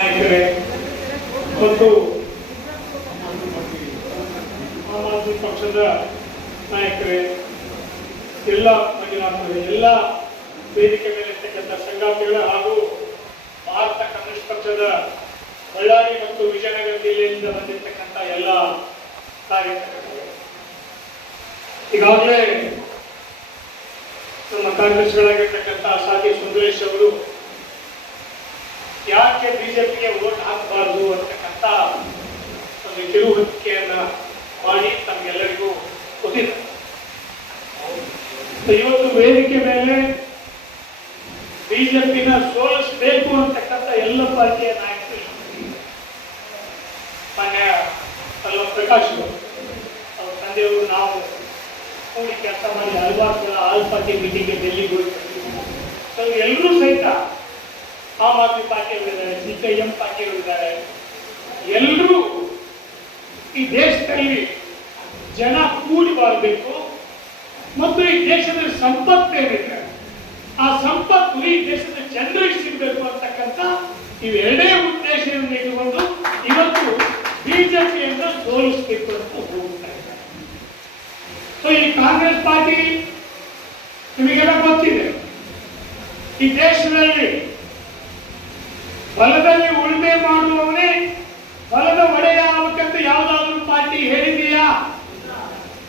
ನಾಯಕರೇ ಮತ್ತು ಆಮ್ ಆದ್ಮಿ ಪಕ್ಷದ ನಾಯಕರೇ, ಎಲ್ಲ ಮಂಜುನಾಥರೇ, ಎಲ್ಲ ವೇದಿಕೆ ಮೇಲೆ ಇರ್ತಕ್ಕಂಥ ಸಂಗಾತಿಗಳು ಹಾಗೂ ಭಾರತ ಕಮ್ಯುನಿಸ್ಟ್ ಪಕ್ಷದ ಬಳ್ಳಾರಿ ಮತ್ತು ವಿಜಯನಗರ ಜಿಲ್ಲೆಯಿಂದ ಬಂದಿರತಕ್ಕಂಥ ಎಲ್ಲ ಕಾರ್ಯಕರ್ತರು, ಈಗಾಗಲೇ ನಮ್ಮ ಕಾಂಗ್ರೆಸ್ಗಳಾಗಿರ್ತಕ್ಕಂಥ ಸಾಧ್ಯ ಸುಂದರೇಶ್ ಅವರು ಯಾಕೆ ಬಿಜೆಪಿಗೆ ವೋಟ್ ಹಾಕಬಾರದು ಅಂತಕ್ಕಂಥ ಒಂದು ಕಿರುಹೊತ್ತಿಕೆಯನ್ನ ಮಾಡಿ ತಮಗೆಲ್ಲರಿಗೂ ಗೊತ್ತಿದೆ. ಇವತ್ತು ವೇದಿಕೆ ಮೇಲೆ ಬಿಜೆಪಿನ ಸೋಲಿಸಬೇಕು ಅಂತಕ್ಕಂಥ ಎಲ್ಲ ಪಾರ್ಟಿಯ ನಾಯಕರು, ಮಾನ್ಯ ಪ್ರಕಾಶ್ ಅವ್ರ ತಂದೆಯವರು ನಾವು ಕೂಡಿ ಕೆಲಸ ಮಾಡಿ ಹಲವಾರು ಸಲ ಆಲ್ ಪಾರ್ಟಿ ಮೀಟಿಂಗ್ಗೆ ಡೆಲ್ಲಿಗೆ ಹೋಗ್ತೀವಿ. ಎಲ್ಲರೂ ಸಹಿತ ಆಮ್ ಆದ್ಮಿ ಪಾರ್ಟಿಯವರಿದ್ದಾರೆ, ಸಿಪಿಐಎಂ ಪಾರ್ಟಿಯವರಿದ್ದಾರೆ. ಎಲ್ಲರೂ ಈ ದೇಶದಲ್ಲಿ ಜನ ಕೂಡಿ ಬಾಳಬೇಕು ಮತ್ತು ಈ ದೇಶದ ಸಂಪತ್ತೇನಿದೆ ಆ ಸಂಪತ್ತು ಈ ದೇಶದ ಜನರಿಗೆ ಸಿಗಬೇಕು ಅಂತಕ್ಕಂಥ ಇವೆರಡೇ ಉದ್ದೇಶವನ್ನು ಇಟ್ಟುಕೊಂಡು ಇವತ್ತು ಬಿಜೆಪಿಯನ್ನು ಸೋಲಿಸಬೇಕು ಅಂತ ಹೋಗ್ತಾ ಇದ್ದಾರೆ. ಸೊ ಈ ಕಾಂಗ್ರೆಸ್ ಪಾರ್ಟಿ ನಿಮಗೆಲ್ಲ ಗೊತ್ತಿದೆ, ಈ ದೇಶದಲ್ಲಿ ಹೊಲದಲ್ಲಿ ಉಳುಮೆ ಮಾಡುವವನೇ ಹೊಲದ ಒಡೆಯ ಆಗಬೇಕಂತ ಯಾವುದಾದ್ರೂ ಪಾರ್ಟಿ ಹೇಳಿದೆಯಾ?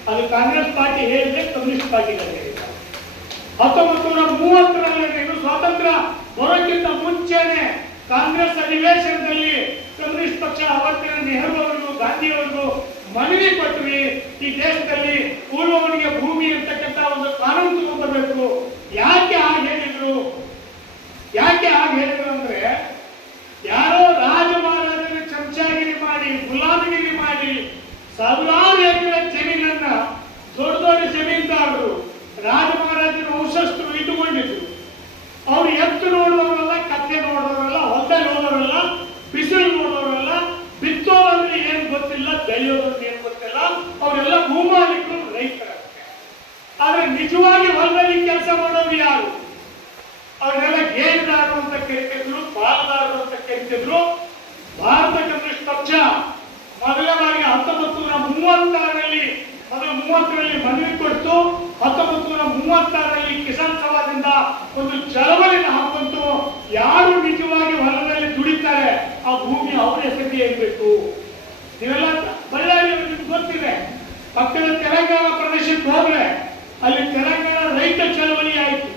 ಅದು ಕಾಂಗ್ರೆಸ್ ಪಾರ್ಟಿ ಹೇಳಿದೆ, ಕಮ್ಯುನಿಸ್ಟ್ ಪಾರ್ಟಿಗಳು ಹೇಳಿದೆ. 1930ರಲ್ಲಿ ಸ್ವಾತಂತ್ರ್ಯ ಬರೋಕ್ಕಿಂತ ಮುಂಚೆನೆ ಕಾಂಗ್ರೆಸ್ ಅಧಿವೇಶನದಲ್ಲಿ ಕಮ್ಯುನಿಸ್ಟ್ ಪಕ್ಷ ಅವತ್ತಿನ ನೆಹರು ಅವರಿಗೂ ಗಾಂಧಿ ಅವರಿಗೂ ಮನವಿ ಕೊಟ್ವಿ, ಈ ದೇಶದಲ್ಲಿ ಉಳುವವನಿಗೆ ಭೂಮಿ ಅಂತಕ್ಕಂಥ ಒಂದು ಕಾನೂನು ತಗೊಂಡ್ಬರ್ಬೇಕು. ಯಾಕೆ ಹಾಗೆ ಹೇಳಿದ್ರು? ಅಂದ್ರೆ ಯಾರೋ ರಾಜ ಮಹಾರಾಜರು ಚಮಚಾಗಿರಿ ಮಾಡಿ ಗುಲಾಮಗಿರಿ ಮಾಡಿ ಸಾವಿರಾರು ಎಕರೆ ಜಮೀನನ್ನ ದೊಡ್ಡ ದೊಡ್ಡ ಜಮೀನ್ದಾರರು ರಾಜ ಮಹಾರಾಜರ ವಂಶಸ್ಥರು ಇಟ್ಟುಕೊಂಡಿದ್ರು. ಅವ್ರು ಎತ್ತು ನೋಡುವವರಲ್ಲ, ಕತ್ತೆ ನೋಡುವವರಲ್ಲ, ಹೊಲದಲ್ಲಿ ಹೋದವರಲ್ಲ, ಬಿಸಿಲು ನೋಡುವವರಲ್ಲ, ಬಿತ್ತೋದಂದ್ರೆ ಏನ್ ಗೊತ್ತಿಲ್ಲ, ಬೆಳೆಯೋದಂದ್ರೆ ಏನ್ ಗೊತ್ತಿಲ್ಲ. ಅವರೆಲ್ಲ ಭೂಮಾಲೀಕರು, ರೈತರಷ್ಟೇ. ಆದ್ರೆ ನಿಜವಾಗಿ ಹೊಲದಲ್ಲಿ ಕೆಲಸ ಮಾಡೋರು ಯಾರು? ಅವರೆಲ್ಲ ಗೇಣಿದಾರರು ಅಂತ ಕರಿತಿದ್ರು, ಪಾಲುದಾರರು ಅಂತ ಕರಿತಿದ್ರು. ಭಾರತ ಕಮ್ಯುನಿಸ್ಟ್ ಪಕ್ಷ ಮೊದಲ ಬಾರಿಗೆ 1936ರಲ್ಲಿ ಮನವಿ ಕೊಟ್ಟು 1936ರಲ್ಲಿ ಕಿಸಾನ್ ಸಭಾದಿಂದ ಒಂದು ಚಳವಳಿನ ಹಾಕಂತು. ಯಾರು ನಿಜವಾಗಿ ಹೊಲದಲ್ಲಿ ದುಡಿತಾರೆ ಆ ಭೂಮಿ ಅವರ ಹೆಸರಿಗೆ ಇರಬೇಕು. ನೀವೆಲ್ಲ ಬಳ್ಳಾರಿ ನಿಮ್ಗೆ ಗೊತ್ತಿದೆ, ಪಕ್ಕದ ತೆಲಂಗಾಣ ಪ್ರದೇಶಕ್ಕೆ ಹೋದ್ರೆ ಅಲ್ಲಿ ತೆಲಂಗಾಣ ರೈತ ಚಳವಳಿ ಆಯಿತು.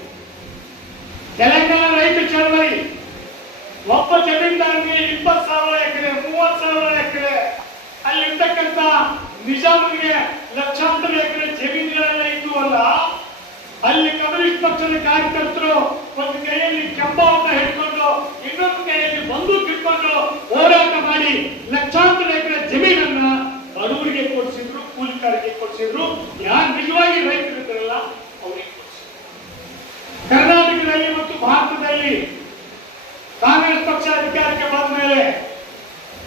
ತೆಲಂಗಾಣ ರೈತ ಚಳವಳಿ ಒಬ್ಬ ಜಮೀನ್ದಾರನಿಗೆ 20,000 ಎಕರೆ 30,000 ಎಕರೆ, ಅಲ್ಲಿರ್ತಕ್ಕಂಥ ನಿಜಾಮನಿಗೆ ಲಕ್ಷಾಂತರ ಎಕರೆ ಜಮೀನುಗಳೆಲ್ಲ ಇದ್ದು ಅಲ್ಲ. ಅಲ್ಲಿ ಕಮ್ಯುನಿಸ್ಟ್ ಪಕ್ಷದ ಕಾರ್ಯಕರ್ತರು ಒಂದು ಕೈಯಲ್ಲಿ ಕೆಂಬವನ್ನು ಹಿಡ್ಕೊಂಡು ಇನ್ನೊಂದು ಕೈಯಲ್ಲಿ ಬಂದೂಕು ಹಿಡ್ಕೊಂಡು ಹೋರಾಟ ಮಾಡಿ ಲಕ್ಷಾಂತರ ಎಕರೆ ಜಮೀನನ್ನ ಬಡವರಿಗೆ ಕೊಡಿಸಿದ್ರು, ಕೂಲಿಕಾರರಿಗೆ ಕೊಡಿಸಿದ್ರು. ಯಾರು ನಿಜವಾಗಿ ರೈತರಿದ್ದಾರಲ್ಲ ಅವರಿಗೆ ಕೊಡಿಸಿದ್ರು. ಕರ್ನಾಟಕದಲ್ಲಿ ಮತ್ತು ಭಾರತದಲ್ಲಿ ಕಾಂಗ್ರೆಸ್ ಪಕ್ಷ ಅಧಿಕಾರಕ್ಕೆ ಬಂದ ಮೇಲೆ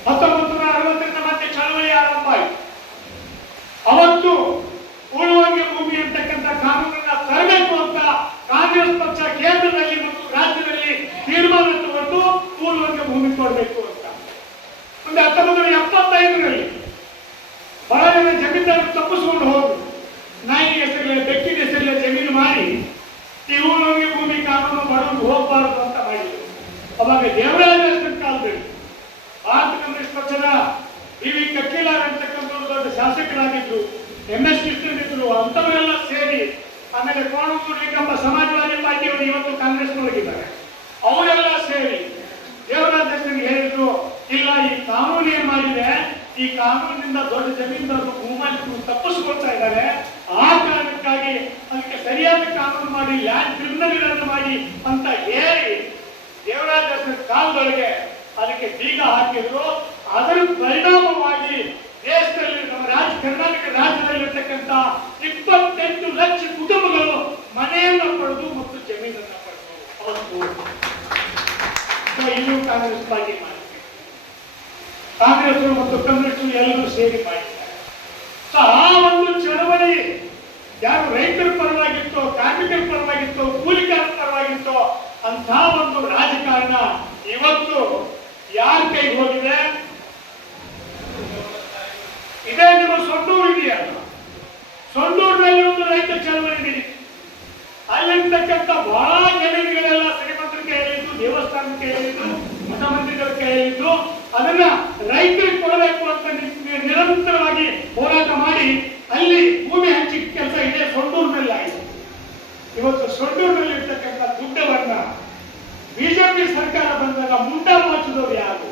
1960ರಿಂದ ಮತ್ತೆ ಚಳವಳಿ ಆರಂಭ ಆಯಿತು. ಅವತ್ತು ಉಳುವಂಗೆ ಭೂಮಿ ಅಂತಕ್ಕಂಥ ಕಾನೂನನ್ನ ತರಬೇಕು ಅಂತ ಕಾಂಗ್ರೆಸ್ ಪಕ್ಷ ಕೇಂದ್ರದಲ್ಲಿ ಮತ್ತು ರಾಜ್ಯದಲ್ಲಿ ತೀರ್ಮಾನ ತಗೊಂಡು ಉಳುವಂಗೆ ಭೂಮಿ ಕೊಡಬೇಕು ಅಂತ. ಮುಂದೆ 1975ರಲ್ಲಿ ಬಹಳ ಜನ ಜಮೀನ್ದಾರರು ತಪ್ಪಿಸ್ಕೊಂಡು ಹೋದ್ರು. ನಾಯಿಗೆ ಹೆಸರಿಲ್ಲ, ಬೆಕ್ಕಿನ ಹೆಸರಿಲ್ಲ ಜಮೀನು ಮಾಡಿ ಈ ಉಳುವಂಗೆ ಭೂಮಿ ಕಾನೂನು ಬಡವರು ಹೋಗಬಾರದು ಅಂತ ಮಾಡಿದ್ರು. ಅವಾಗ ದೇವರಾಜ ಕಾಲದಲ್ಲಿ ಭಾರತ ಕಮ್ಯುನಿಸ್ಟ್ ಪಕ್ಷದ ವಿ ಕಕ್ಕೀಲಾರ್ ಅಂತಕ್ಕಂಥ ದೊಡ್ಡ ಶಾಸಕರಾಗಿದ್ರು, MS ಕೃಷ್ಣನ್ ಇದ್ರು. ಅಂತವರೆಲ್ಲ ಸೇರಿ, ಆಮೇಲೆ ಕೋಣಂದೂರು ಲಿಂಗಪ್ಪ ಸಮಾಜವಾದಿ ಪಾರ್ಟಿಯವರು ಇವತ್ತು ಕಾಂಗ್ರೆಸ್ನೊಳಗಿದ್ದಾರೆ, ಅವರೆಲ್ಲ ಸೇರಿ ದೇವರಾಜ ಹೇಳಿದ್ರು, ಇಲ್ಲ ಈ ಕಾನೂನು ಏನ್ ಮಾಡಿದೆ, ಈ ಕಾನೂನಿನಿಂದ ದೊಡ್ಡ ಜಮೀನ್ದಾರರು ಭೂಮಾಲೀಕರು ತಪ್ಪಿಸ್ಕೊಳ್ತಾ ಇದ್ದಾರೆ. ಆ ಕಾರಣಕ್ಕಾಗಿ ಅದಕ್ಕೆ ಸರಿಯಾದ ಕಾನೂನು ಮಾಡಿ ಲ್ಯಾಂಡ್ ಟ್ರಿಬ್ಯುನಲ್ ಮಾಡಿ ಅಂತ ಹೇಳಿ ದೇವರಾಜ ಕಾಲದೊಳಗೆ ಅದಕ್ಕೆ ಬೀಗ ಹಾಕಿದ್ರು. ಅದರ ಪರಿಣಾಮವಾಗಿ ದೇಶದಲ್ಲಿ ನಮ್ಮ ಕರ್ನಾಟಕ ರಾಜ್ಯದಲ್ಲಿರ್ತಕ್ಕಂಥ 28 ಲಕ್ಷ ಕುಟುಂಬಗಳು ಮನೆಯನ್ನ ಪಡೆದು ಮತ್ತು ಜಮೀನನ್ನ ಪಡೆದು ಅವತ್ತು ಇಲ್ಲೂ ಕಾಂಗ್ರೆಸ್ ಪಾರ್ಟಿ ಮಾಡಿದೆ. ಕಾಂಗ್ರೆಸ್ ಮತ್ತು ಕಮ್ಯುನಿಸ್ಟ್ ಎಲ್ಲರೂ ಸೇರಿ ಮಾಡಿದ್ದಾರೆ. ಸೊ ಆ ಒಂದು ಚಳವಳಿ ಯಾರು ರೈತರ ಪರವಾಗಿತ್ತೋ, ಕಾರ್ಮಿಕರ ಪರವಾಗಿತ್ತೋ, ಕೂಲಿಕಾರರ ಪರವಾಗಿತ್ತೋ ಅಂತ ಒಂದು ರಾಜಕಾರಣ ಇವತ್ತು ಯಾರು ಇರ್ತಕ್ಕಂಥ ಬಹಳ ಜಮೀನುಗಳೆಲ್ಲ ಶ್ರೀಮಂತರ ಕೈಯಲ್ಲಿದ್ದು, ದೇವಸ್ಥಾನದ ಕೈಯಲ್ಲಿದ್ದು, ಮಠ ಮಂದಿರಗಳ ಕೈಯಲ್ಲಿದ್ದು, ಅದನ್ನ ರೈತರಿಗೆ ಕೊಡಬೇಕು ಅಂತ ನಿರಂತರವಾಗಿ ಹೋರಾಟ ಮಾಡಿ ಅಲ್ಲಿ ಭೂಮಿ ಹಂಚಿಕೆ ಕೆಲಸ ಇದೆ ಸೊಂಡೂರಿನಲ್ಲಿ ಆಗಿದೆ. ಇವತ್ತು ಸೊಂಡೂರಿನಲ್ಲಿ ಇರ್ತಕ್ಕಂಥ ದುಡ್ಡವನ್ನ ಬಿಜೆಪಿ ಸರ್ಕಾರ ಬಂದಾಗ ಮುಂಡ ಮಾಚಿದವರು ಯಾರು?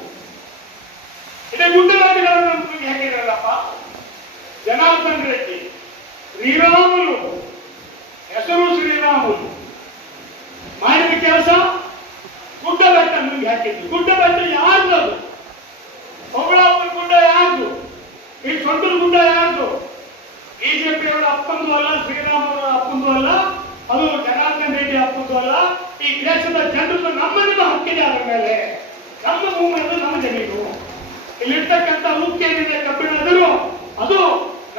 ಇದೇ ಗುಡ್ಡಗಾಡಿಗಳನ್ನು ನಮಗೆ ಹೇಗಿರಲ್ಲಪ್ಪ. ಜನಾರ್ದನ್ ರೆಡ್ಡಿ, ಶ್ರೀರಾಮುಲು, ಹೆಸರು ಶ್ರೀರಾಮುಲು ಮಾಡಿದ ಕೆಲಸ ಗುಡ್ಡ ಬೆಟ್ಟ ನಮ್ಗೆ ಹಾಕಿದ್ದು. ಗುಡ್ಡ ಬೆಟ್ಟ ಯಾರ್ದು? ಅದು ಹೊಗಳಪ್ಪನ ಗುಡ್ಡ ಯಾರ್ದು? ಈ ಸೊಂಡೂರು ಗುಡ್ಡ ಯಾರ್ದು? ಬಿಜೆಪಿ ಅವರ ಅಪ್ಪಂದು ಅಲ್ಲ, ಶ್ರೀರಾಮುಲು ಅಪ್ಪಂದು ಅಲ್ಲ, ಅದು ಜನಾರ್ದನ್ ರೆಡ್ಡಿ ಅಪ್ಪಂದು ಅಲ್ಲ. ಈ ದೇಶದ ಜನರದ್ದು ನಮ್ಮ ನಿಮ್ಮ ಹಕ್ಕಿದೆ. ಅದರ ಮೇಲೆ ನಮ್ಮ ಭೂಮಿ ಅದು ನಮ್ಮ ಜಮೀನು. ಇಲ್ಲಿರ್ತಕ್ಕಂಥ ಮುಖ್ಯ ಏನಿದೆ ಕಬ್ಬಿಣದರು, ಅದು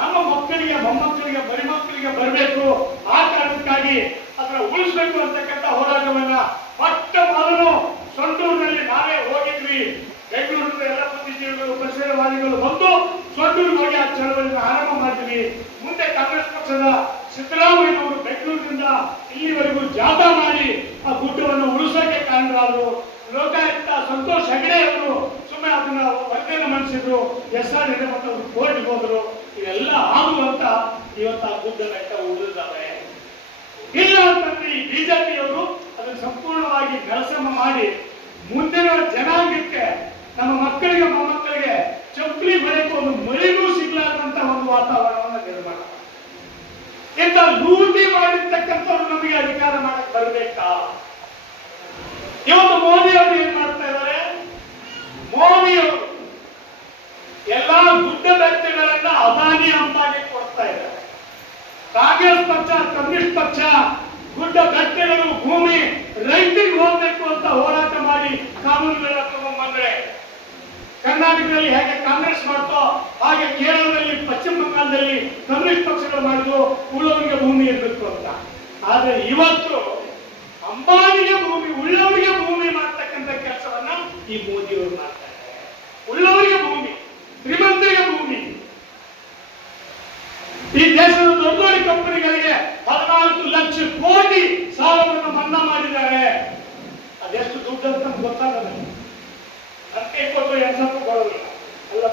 ನಮ್ಮ ಮಕ್ಕಳಿಗೆ, ಮೊಮ್ಮಕ್ಕಳಿಗೆ, ಮರಿಮಕ್ಕಳಿಗೆ ಬರಬೇಕು. ಆ ಕಾರಣಕ್ಕಾಗಿ ಅದನ್ನ ಉಳಿಸ್ಬೇಕು ಅಂತಕ್ಕಂಥ ಹೋರಾಟವನ್ನ ಮೊಟ್ಟ ಮೊದಲು ಸೊಂಡೂರಿನಲ್ಲಿ ನಾವೇ ಹೋಗಿದ್ವಿ. ಬೆಂಗಳೂರಿನ ಎಲ್ಲ ಬುದ್ಧಿಜೀವಿಗಳು, ಪರಿಸರವಾದಿಗಳು ಬಂದು ಸೊಂಡೂರಿಗೆ ಹೋಗಿ ಆ ಚಳವಳಿಯನ್ನು ಆರಂಭ ಮಾಡಿದ್ವಿ. ಮುಂದೆ ಕಾಂಗ್ರೆಸ್ ಪಕ್ಷದ ಸಿದ್ದರಾಮಯ್ಯನವರು ಬೆಂಗಳೂರಿನಿಂದ ಇಲ್ಲಿವರೆಗೂ ಜಾಥಾ ಮಾಡಿ ಆ ಗುಡ್ಡವನ್ನು ಉಳಿಸೋಕೆ ಕಾರಣರಾದರು. ಲೋಕಾಯುಕ್ತ ಸಂತೋಷ್ ಹೆಗಡೆ ಅವರು ಸುಮ್ಮನೆ ಅದನ್ನ ವರದಿಯನ್ನು ಮಂಡಿಸಿದ್ರು. SR ಹಿರೇಮಠವರು ಕೋರ್ಟ್ಗೆ ಹೋದ್ರು. ಇವೆಲ್ಲ ಆಗುವಂತ ಇವತ್ತು ಆ ಗುಡ್ಡ ಬೆಟ್ಟ ಉಳಿದಿದ್ದಾವೆ. ಇಲ್ಲ ಅಂತಂದ್ರೆ ಈ ಬಿಜೆಪಿಯವರು ಅದನ್ನು ಸಂಪೂರ್ಣವಾಗಿ ನೆಲಸಮ ಮಾಡಿ ಮುಂದಿನ ಜನಾಂಗಕ್ಕೆ, ನಮ್ಮ ಮಕ್ಕಳಿಗೆ, ಮೊಮ್ಮಕ್ಕಳಿಗೆ ಚಪ್ಪಲಿ ಬರಕ್ಕೆ ಒಂದು ಮಳೆಗೂ ಸಿಗ್ಲಾರ್ದಂತ ಒಂದು ವಾತಾವರಣವನ್ನು ನಿರ್ಮಾಣ. ಇಂಥ ಲೂಟಿ ಮಾಡಿರ್ತಕ್ಕಂಥವ್ರು ನಮಗೆ ಅಧಿಕಾರ ಮಾಡಕ್ ಬರಬೇಕಾ? ಇವತ್ತು ಮೋದಿ ಅವರು ಏನ್ ಮಾಡ್ತಾ ಇದ್ದಾರೆ? ಮೋದಿ ಅವರು ಎಲ್ಲಾ ಗುಡ್ಡ ಬೆಟ್ಟಗಳನ್ನ ಅದಾನಿ ಅಂಬಾನಿ ಕೊಡ್ತಾ ಇದ್ದಾರೆ. ಕಾಂಗ್ರೆಸ್ ಪಕ್ಷ, ಕಮ್ಯುನಿಸ್ಟ್ ಪಕ್ಷ ಗುಡ್ಡ ಬೆಟ್ಟಗಳು, ಭೂಮಿ ರೈತರಿಗೆ ಹೋಗ್ಬೇಕು ಅಂತ ಹೋರಾಟ ಮಾಡಿ ಕಾನೂನುಗಳನ್ನ ತಗೊಂಡ್ಬಂದ್ರೆ, ಕರ್ನಾಟಕದಲ್ಲಿ ಹೇಗೆ ಕಾಂಗ್ರೆಸ್ ಮಾಡ್ತೋ ಹಾಗೆ ಕೇರಳದಲ್ಲಿ, ಪಶ್ಚಿಮ ಬಂಗಾಳದಲ್ಲಿ ಕಮ್ಯುನಿಸ್ಟ್ ಪಕ್ಷಗಳು ಮಾಡಿದ್ರು ಉಳ್ಳವರಿಗೆ ಭೂಮಿ ಇರಬೇಕು ಅಂತ. ಆದ್ರೆ ಇವತ್ತು ಅಂಬಾನಿಗೆ ಭೂಮಿ, ಉಳ್ಳವರಿಗೆ ಭೂಮಿ ಮಾಡ್ತಕ್ಕಂಥ ಕೆಲಸವನ್ನ ಈ ಮೋದಿಯವರು ಮಾಡ್ತಾ ಇದ್ದಾರೆ. ಉಳ್ಳವರಿಗೆ ಭೂಮಿ, ಶ್ರೀಮಂತರಿಗೆ ಭೂಮಿ. ಈ ದೇಶದ ದೊಡ್ಡ ದೊಡ್ಡ ಕಂಪನಿಗಳಿಗೆ 14 ಲಕ್ಷ ಕೋಟಿ ಸಾಲವನ್ನು ಮನ್ನಾ ಮಾಡಿದ್ದಾರೆ. ಅದೆಷ್ಟು ದುಡ್ಡು ಅಂತ ನಮ್ಗೆ ಗೊತ್ತಾಗಲ್ಲ. ನನ್ಗೆ ಕೊಟ್ಟು ಎಣ್ಸಕ್ಕೂ ಬರೋದಿಲ್ಲ ಅಲ್ಲ,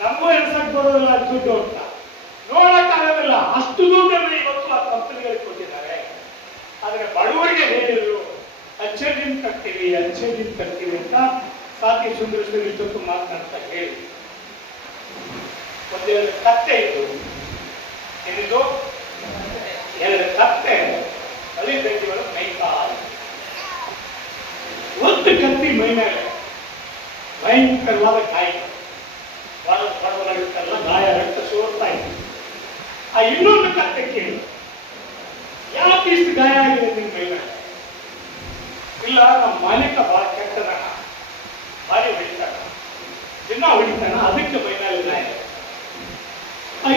ನಮಗೂ ಎಣ್ಸಕ್ ಬರೋದಿಲ್ಲ ದುಡ್ಡು ಅಂತ ನೋಡಕ್ ಆಗೋದಿಲ್ಲ. ಅಷ್ಟು ದುಡ್ಡನ್ನು ಇವತ್ತು ಆ ಕಂಪನಿಗಳಿಗೆ ಕೊಟ್ಟಿದ್ದಾರೆ. ಆದ್ರೆ ಬಡವರಿಗೆ ಹೇಳಿದ್ರು ಅಚ್ಚರಿನ್ ಕಟ್ತೀವಿ, ಅಚ್ಚರಿನ್ ಕಟ್ತೀವಿ ಅಂತ ಸಾಕಿ ಸುಂದರಶ್ವರಿ ಇಷ್ಟೊತ್ತು ಮಾತನಾಡ್ತಾ ಹೇಳಿ. ಒಂದೆರಡು ಕತ್ತೆ ಇತ್ತು, ಏನಿದು 2 ಕತ್ತೆ ಅಲ್ಲಿ ಬೆಂಕಿಗಳು ಮೈತಾ ಒಂದು ಕತ್ತಿ ಮೈ ಮೇಲೆ ಭಯಂಕರವಾದ ಗಾಯ, ಬಡವರಾಗಿರ್ತಾರಲ್ಲ ಗಾಯ, ರಕ್ತ ಸೋರ್ತಾ ಇತ್ತು. ಆ ಇನ್ನೊಂದು ಕತ್ತೆ ಕೇಳಿ, ಯಾಕೆ ಇಷ್ಟು ಗಾಯ ಆಗಿದೆ ನಿನ್ ಮೈ ಮೇಲೆ? ಇಲ್ಲ, ನಮ್ಮ ಮಾಲೀಕ ಬಹಳ ಕೆಟ್ಟದ, ಭಾರಿ ಹೊಡಿತಾನ, ದಿನ ಹೊಡಿತಾನ, ಅದಕ್ಕೆ ಮೈ ಮೇಲೆ ಗಾಯ.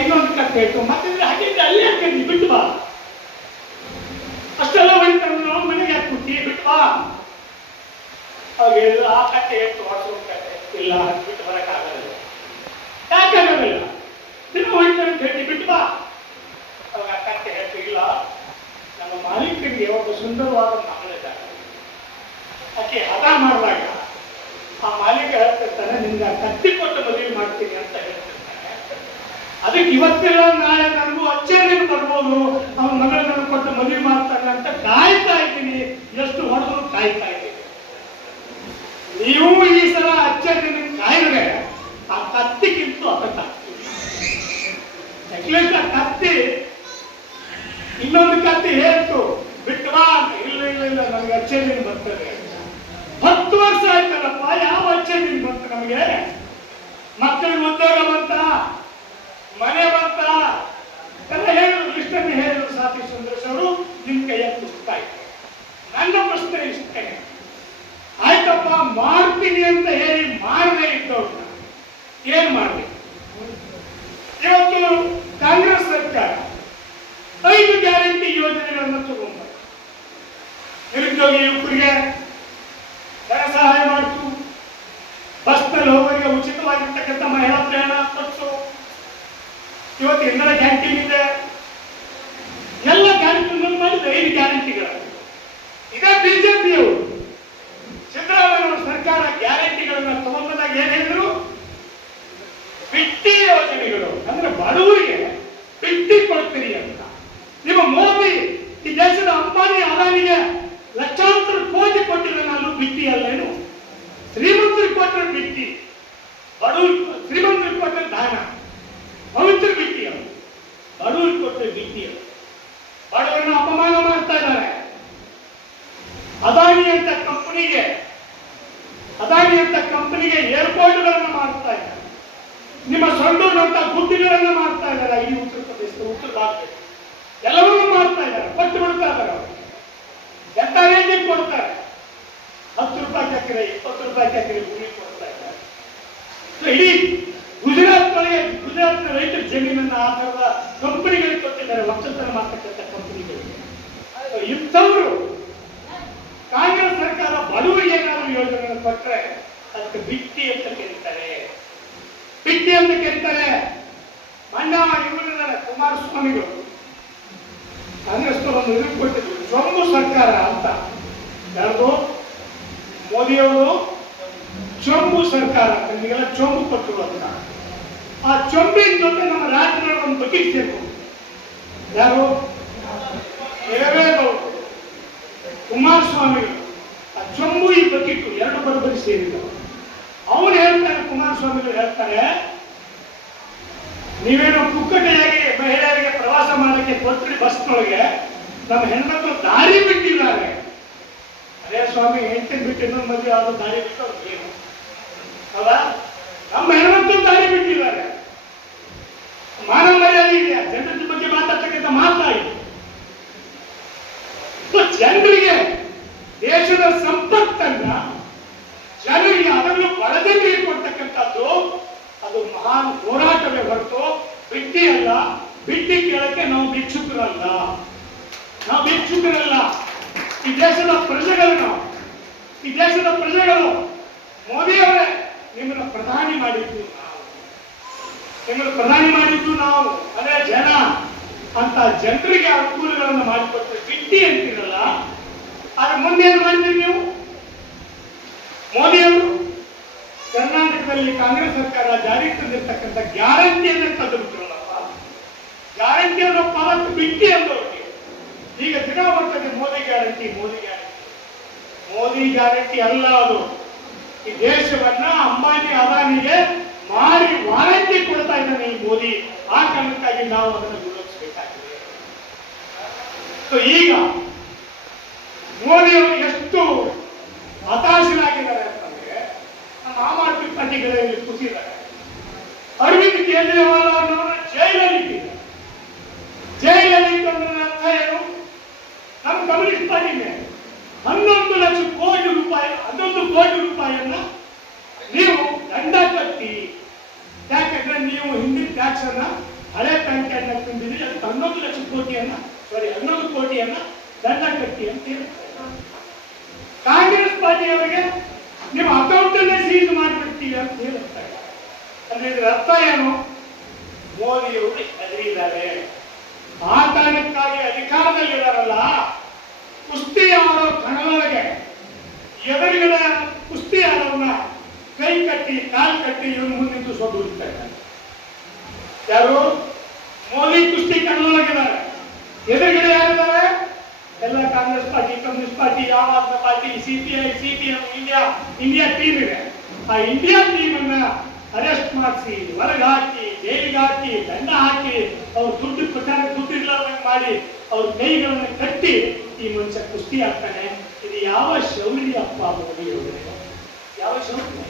ಇನ್ನೊಂದು ಕತ್ತೆ ಇಟ್ಟು ಮತ್ತೆ ಹಾಗಿದ್ರೆ ಅಲ್ಲಿ ಹಾಕಿ ಬಿಟ್ಟು ಬಾ, ಅಷ್ಟೆಲ್ಲ ಹೊಡಿತಾನ, ನಾವು ಮನೆಗೆ ಹಾಕ್ಬಿಟ್ಟಿ ಬಿಟ್ಟು ಬಾ. ಅವಾಗ ಹೇಳಿದ್ರು ಆ ಕತ್ತೆ ಎಷ್ಟು ಹೊಡ್ಸೋ ಕತ್ತೆ, ಇಲ್ಲ ಬಿಟ್ಟು ಬರಕ್ಕಾಗಲ್ಲ. ಯಾಕಾಗಲ್ಲ? ದಿನ ಹೊಡಿತಾನೆ ಅಂತ ಹೇಳಿ ಬಿಟ್ಟು ಬಾ. ಅವಾಗ ಆ ಕತ್ತೆ ಹೇಳ್ತು, ಇಲ್ಲ ನಮ್ಮ ಮಾಲೀಕರಿಗೆ ಒಬ್ಬ ಸುಂದರವಾದ ಮಗಳಿದ್ದಾರೆ, ಆಕೆ ಹದ ಮಾಡಿದಾಗ ಆ ಮಾಲೀಕ ಹೇಳ್ತಿರ್ತಾನೆ, ನಿಮ್ಗೆ ಕತ್ತಿ ಕೊಟ್ಟು ಮದುವೆ ಮಾಡ್ತೀನಿ ಅಂತ ಹೇಳ್ತಿರ್ತಾನೆ. ಅದಕ್ಕೆ ಇವತ್ತೆಲ್ಲ ನಾಳೆ ನನಗೂ ಅಚ್ಚೇನೇನು ಬರ್ಬೋದು, ಅವನ ಮಗಳ ನನಗೆ ಕೊಟ್ಟು ಮದುವೆ ಮಾಡ್ತಾನೆ ಅಂತ ಕಾಯ್ತಾ ಇದ್ದೀನಿ. ಎಷ್ಟು ಹೊಡೆದ್ರು ಕಾಯ್ತಾ ಇದ್ದೀನಿ. ನೀವು ಈ ಸಲ ಅಚ್ಚೇನೇನು ಕಾಯಿದ್ರೆ ಆ ಕತ್ತಿಗಿಂತೂ ಅಪತ್ತಾಗ್ತೀವಿ. ಆ ಕತ್ತಿ ಇನ್ನೊಂದು ಕತ್ತಿ ಹೇಳ್ತು ಬಿಟ್ಟು ಬಾ ಅಂತ. ಇಲ್ಲ ಇಲ್ಲ ಇಲ್ಲ, ನಮ್ಗೆ ಅಚ್ಚೇನೇನು ಬರ್ತದೆ. 10 ವರ್ಷ ಆಯ್ತಲ್ಲಪ್ಪ, ಯಾವ ಅಚ್ಚೇನೇನು ಬಂತು ನಮಗೆ? ಮಕ್ಕಳಿಗೆ ಉದ್ಯೋಗ ಬಂತ, ಮನೆ ಬಂತ ಎಲ್ಲ ಹೇಳಿದ್ರು, ಇಷ್ಟನ್ನು ಹೇಳಿದ್ರು ಸಾಥಿ ಸುಂದರೇಶ್ ಅವರು. ನಿಮ್ ಕೈಯಲ್ಲಿ ಪುಸ್ತಕ ಆಯ್ತು. ನನ್ನ ಪ್ರಶ್ನೆ ಇಷ್ಟೇ, ಆಯ್ತಪ್ಪ ಮಾಡ್ತೀನಿ ಅಂತ ಹೇಳಿ ಮಾಡದೇ ಇದ್ದವ್ರನ್ನ ಏನ್ ಮಾಡ್ಬೇಕು? ಇವತ್ತು ಕಾಂಗ್ರೆಸ್ ಸರ್ಕಾರ 5 ಗ್ಯಾರಂಟಿ ಯೋಜನೆಗಳನ್ನು ತಗೊಂಡ ನಿರುದ್ಯೋಗಿ ಯುವಕರಿಗೆ ಧನ ಸಹಾಯ ಮಾಡ್ತು, ಬಸ್ನಲ್ಲಿ ಹೋಗೋರಿಗೆ ಉಚಿತವಾಗಿರ್ತಕ್ಕಂಥ ಮಹಿಳಾ ಪ್ರಯಾಣ ಕೊಟ್ಟು, ಇವತ್ತು ಇಂದಿರಾ ಕ್ಯಾಂಟೀನ್ ಇದೆ, ಎಲ್ಲ ಕ್ಯಾಂಟೀನ್ ಮಾಡಿದ್ರೆ 5 ಬಿಟ್ಟಿ, ಬಡವರು ಶ್ರೀಮಂತರಿಗೆ ಕೊಟ್ಟ ದಾನ, ಪವಿತ್ರ ಬಿಟ್ಟಿ ಅವರು, ಬಡವರು ಕೊಟ್ಟ ಬಿಟ್ಟಿ ಅವರು, ಬಡವರನ್ನು ಅಪಮಾನ ಮಾಡ್ತಾ ಇದ್ದಾರೆ. ಅದಾನಿ ಅಂತ ಕಂಪನಿಗೆ ಏರ್ಪೋರ್ಟ್ಗಳನ್ನು ಮಾಡ್ತಾ ಇದ್ದಾರೆ. ನಿಮ್ಮ ಸೊಂಡೂರಿನಂತ ಗುಡ್ಡಿಗಳನ್ನು ಮಾಡ್ತಾ ಇದ್ದಾರೆ. ಈ ಉತ್ತರ ಪ್ರದೇಶದ ಉತ್ತರ ಭಾಗದಲ್ಲಿ ಎಲ್ಲವನ್ನೂ ಮಾಡ್ತಾ ಇದ್ದಾರೆ. ಕೊಟ್ಟು ಬಿಡ್ತಾ ಇದ್ದಾರೆ. ಅವರು ಎಂತ ರೇಟಿಗೆ ಕೊಡ್ತಾರೆ? 10 ರೂಪಾಯಿ ಎಕರೆ, 20 ರೂಪಾಯಿ ಎಕರೆ ಭೂಮಿ ಕೊಡ್ತಾ ಇದ್ದಾರೆ. ಇಡೀ ಗುಜರಾತ್ನ ರೈತರ ಜಮೀನನ್ನು ಆ ಥರದ ಕಂಪನಿಗಳಿಗೆ ಕೊಟ್ಟಿದ್ದಾರೆ. ಒಕ್ಕಲ್ತನ ಮಾಡ್ತಕ್ಕಂಥ ಕಂಪನಿಗಳಿಗೆ. ಇಂಥವರು ಕಾಂಗ್ರೆಸ್ ಸರ್ಕಾರ ಬಡವರಿಗೆ ಏನಾದರೂ ಯೋಜನೆಗಳನ್ನು ಕೊಟ್ಟರೆ ಅದಕ್ಕೆ ಬಿಟ್ಟಿ ಅಂತ ಕರೀತಾರೆ. ಬಿಟ್ಟಿ ಅಂತ ಕರೀತಾರೆ. ಮನ್ನ ಇವರಿದ್ದಾರೆ ಕುಮಾರಸ್ವಾಮಿಗಳು ಕಾಂಗ್ರೆಸ್ನವರನ್ನು ಇದಕ್ಕೆ ಕೊಟ್ಟಿದ್ರು, ಚೊಂಬು ಸರ್ಕಾರ ಅಂತ. ಯಾರು? ಮೋದಿಯವರು ಚೊಂಬು ಸರ್ಕಾರ ನಿಮಗೆಲ್ಲ ಚೊಂಬು ಕೊಟ್ಟರು ಅಂತ. ಆ ಚೊಂಬಿನ ಜೊತೆ ನಮ್ಮ ರಾಜ್ಯದಲ್ಲಿ ಒಂದು ಬಕೆಟ್ ಸೇರ್ಕು. ಯಾರು? ದೇವೇಗೌಡರು, ಕುಮಾರಸ್ವಾಮಿಗಳು. ಆ ಚೊಂಬು ಈ ಬಕೆಟ್ ಎರಡು ಬರೋಬ್ಬರಿ ಸೇರಿದರು. ಅವನು ಹೇಳ್ತಾರೆ, ಕುಮಾರಸ್ವಾಮಿಗಳು ಹೇಳ್ತಾರೆ, ನೀವೇನೋ ಪುಕ್ಕಟೆಯಾಗಿ ಮಹಿಳೆಯರಿಗೆ ಪ್ರವಾಸ ಮಾಡಕ್ಕೆ ಕೊಟ್ಟರೆ ಬಸ್ನೊಳಗೆ ನಮ್ಮ ಹೆಣ್ಮಕ್ಳು ದಾರಿ ಬಿಟ್ಟಿದ್ದಾರೆ. ಅದೇ ಸ್ವಾಮಿ ಹೆಂಡತಿ ಬಿಟ್ಟು ಇನ್ನೊಂದು ಮದುವೆ ಆದ ದಾರಿ ಬಿಟ್ಟು ಏನು ಅಲ್ಲ, ನಮ್ಮ ಹೆಣ್ಮಕ್ಳು ದಾರಿ ಬಿಟ್ಟಿದ್ದಾರೆ. ಮಾನವ ಮರ್ಯಾದೆ ಇದೆಯಾ? ಜನರ ಬಗ್ಗೆ ಮಾತಾಡ್ತಕ್ಕಂಥ ಮಾತಾಡಿ ಜನರಿಗೆ ದೇಶದ ಸಂಪತ್ತನ್ನ ಜನರಿಗೆ ಅದನ್ನು ಬಳದಲ್ಲಿ ಕೊಡ್ತಕ್ಕಂಥದ್ದು ಅದು ಮಹಾನ್ ಹೋರಾಟವೇ ಹೊರತು ಬಿಟ್ಟಿ ಅಲ್ಲ. ಬಿಟ್ಟಿ ಕೇಳಕ್ಕೆ ನಾವು ಭಿಕ್ಷುಕರಲ್ಲ. ಈ ದೇಶದ ಪ್ರಜೆಗಳು ಮೋದಿಯವರೇ ನಿಮ್ಮನ್ನು ಪ್ರಧಾನಿ ಮಾಡಿದ್ದು ನಾವು, ಅದೇ ಜನ ಅಂತ ಜನರಿಗೆ ಅನುಕೂಲಗಳನ್ನು ಮಾಡಿಕೊಟ್ರೆ ಬಿಟ್ಟಿ ಅಂತೀರಲ್ಲ. ಆದ್ರೆ ಮುಂದೆ ಏನು ಮಾಡಿದ್ರಿ ನೀವು? ಮೋದಿಯವರು ಕರ್ನಾಟಕದಲ್ಲಿ ಕಾಂಗ್ರೆಸ್ ಸರ್ಕಾರ ಜಾರಿಗೆ ತಂದಿರತಕ್ಕಂಥ ಗ್ಯಾರಂಟಿಯನ್ನು ತಂದುಬಿಟ್ರಲ್ಲಪ್ಪ. ಗ್ಯಾರಂಟಿ ಅನ್ನೋ ಪದಕ್ಕೆ ಬಿಟ್ಟಿ ಅಂದವ್ರಿಗೆ ಈಗ ದಿನ ಬರ್ತದೆ ಮೋದಿ ಗ್ಯಾರಂಟಿ. ಮೋದಿ ಗ್ಯಾರಂಟಿ ಅಲ್ಲ ಅದು. ಈ ದೇಶವನ್ನ ಅಂಬಾನಿ ಅದಾನಿಗೆ ಮಾರಿ ವಾರಂಟಿ ಕೊಡ್ತಾ ಇದ್ದಾನೆ ಈ ಮೋದಿ. ಆ ಕಾರಣಕ್ಕಾಗಿ ನಾವು ಅದನ್ನು ವಿರೋಧಿಸಬೇಕಾಗಿದೆ. ಈಗ ಮೋದಿಯವರು ಎಷ್ಟು ಹತಾಶರಾಗಿದ್ದಾರೆ ಅಂತಂದ್ರೆ, ನಮ್ಮ ಆಮ್ ಆದ್ಮಿ ಪಾರ್ಟಿಗಳಲ್ಲಿ ಕೂತಿದ್ದಾರೆ. ಅರವಿಂದ್ ಕೇಜ್ರಿವಾಲ್ ಅವರನ್ನು ಜೈಲಲ್ಲಿ ಇಟ್ಟಿದ್ದಾರೆ. ಜೈಲಲ್ಲಿ ಇಟ್ಟಂದ್ರೆ ಅರ್ಥ ಏನು? ನಮ್ಮ ಕಮ್ಯುನಿಸ್ಟ್ ಪಾರ್ಟಿಗೆ 11 ಲಕ್ಷ ಕೋಟಿ ರೂಪಾಯಿಯನ್ನ ನೀವು ದಂಡ ಕಟ್ಟಿ, ಯಾಕಂದ್ರೆ ನೀವು ಹಿಂದಿನ ಟ್ಯಾಕ್ಸ್ ಅನ್ನ ಹಳೆ ಪ್ಯಾನ್ ಕಾರ್ಡ್ ನ ತುಂಬಿದ್ರಿ, ಅದಕ್ಕೆ 11 ಕೋಟಿಯನ್ನ ದಂಡ ಕಟ್ಟಿ ಅಂತ ಹೇಳ್ತಾರೆ. ಕಾಂಗ್ರೆಸ್ ಪಾರ್ಟಿಯವರಿಗೆ ನಿಮ್ಮ ಅಕೌಂಟ್ ಅನ್ನ ಸೀಸ್ ಮಾಡಿಬಿಡ್ತೀವಿ ಅಂತ ಹೇಳ್ತಾರೆ. ಅಂದ್ರೆ ಇದರ ಅರ್ಥ ಏನು? ಮೋದಿಯವರು ಹೆದರಿದ್ದಾರೆ. ಆ ಕಾರಣಕ್ಕಾಗಿ ಅಧಿಕಾರದಲ್ಲಿದ್ದಾರಲ್ಲ, ಕುಸ್ತಿ ಆಡೋ ಕಣದೊಳಗೆ ಎದುರುಗಡೆ ಕುಸ್ತಿ ಆಡೋನ್ನ ಕೈ ಕಟ್ಟಿ ಕಾಲು ಕಟ್ಟಿ ಇವನು ಮುಂದಿದ್ದು ಸೊದ್ದು ಹುಡುಕ್ತಾ ಇದ್ದಾರೆ. ಯಾರು? ಮೋದಿ ಕುಸ್ತಿ ಕಣದೊಳಗಿದ್ದಾರೆ. ಎದುರುಗಡೆ ಯಾರಿದ್ದಾರೆ? ಎಲ್ಲ Congress party, communist party, Aam Aadmi party, CPM India team ಇದೆ. ಆ ಇಂಡಿಯಾ ಟೀಮ್ ಅನ್ನ ಅರೆಸ್ಟ್ ಮಾಡಿಸಿ, ಹೊರಗೆ ಹಾಕಿ, ಜೈಲಿಗೆ ಹಾಕಿ, ದಂಡ ಹಾಕಿ, ಅವ್ರು ಪ್ರಚಾರಕ್ಕೆ ದುಡ್ಡು ಇಲ್ಲದಂಗೆ ಮಾಡಿ ಅವ್ರ ಕೈಗಳನ್ನು ಕಟ್ಟಿ ಈ ಮನುಷ್ಯ ಕುಸ್ತಿ ಆಗ್ತಾನೆ. ಇದು ಯಾವ ಶೌರ್ಯ ಅಪ್ಪ ಮೋದಿಯವರೇ? ಯಾವ ಶೌರ್ಯ?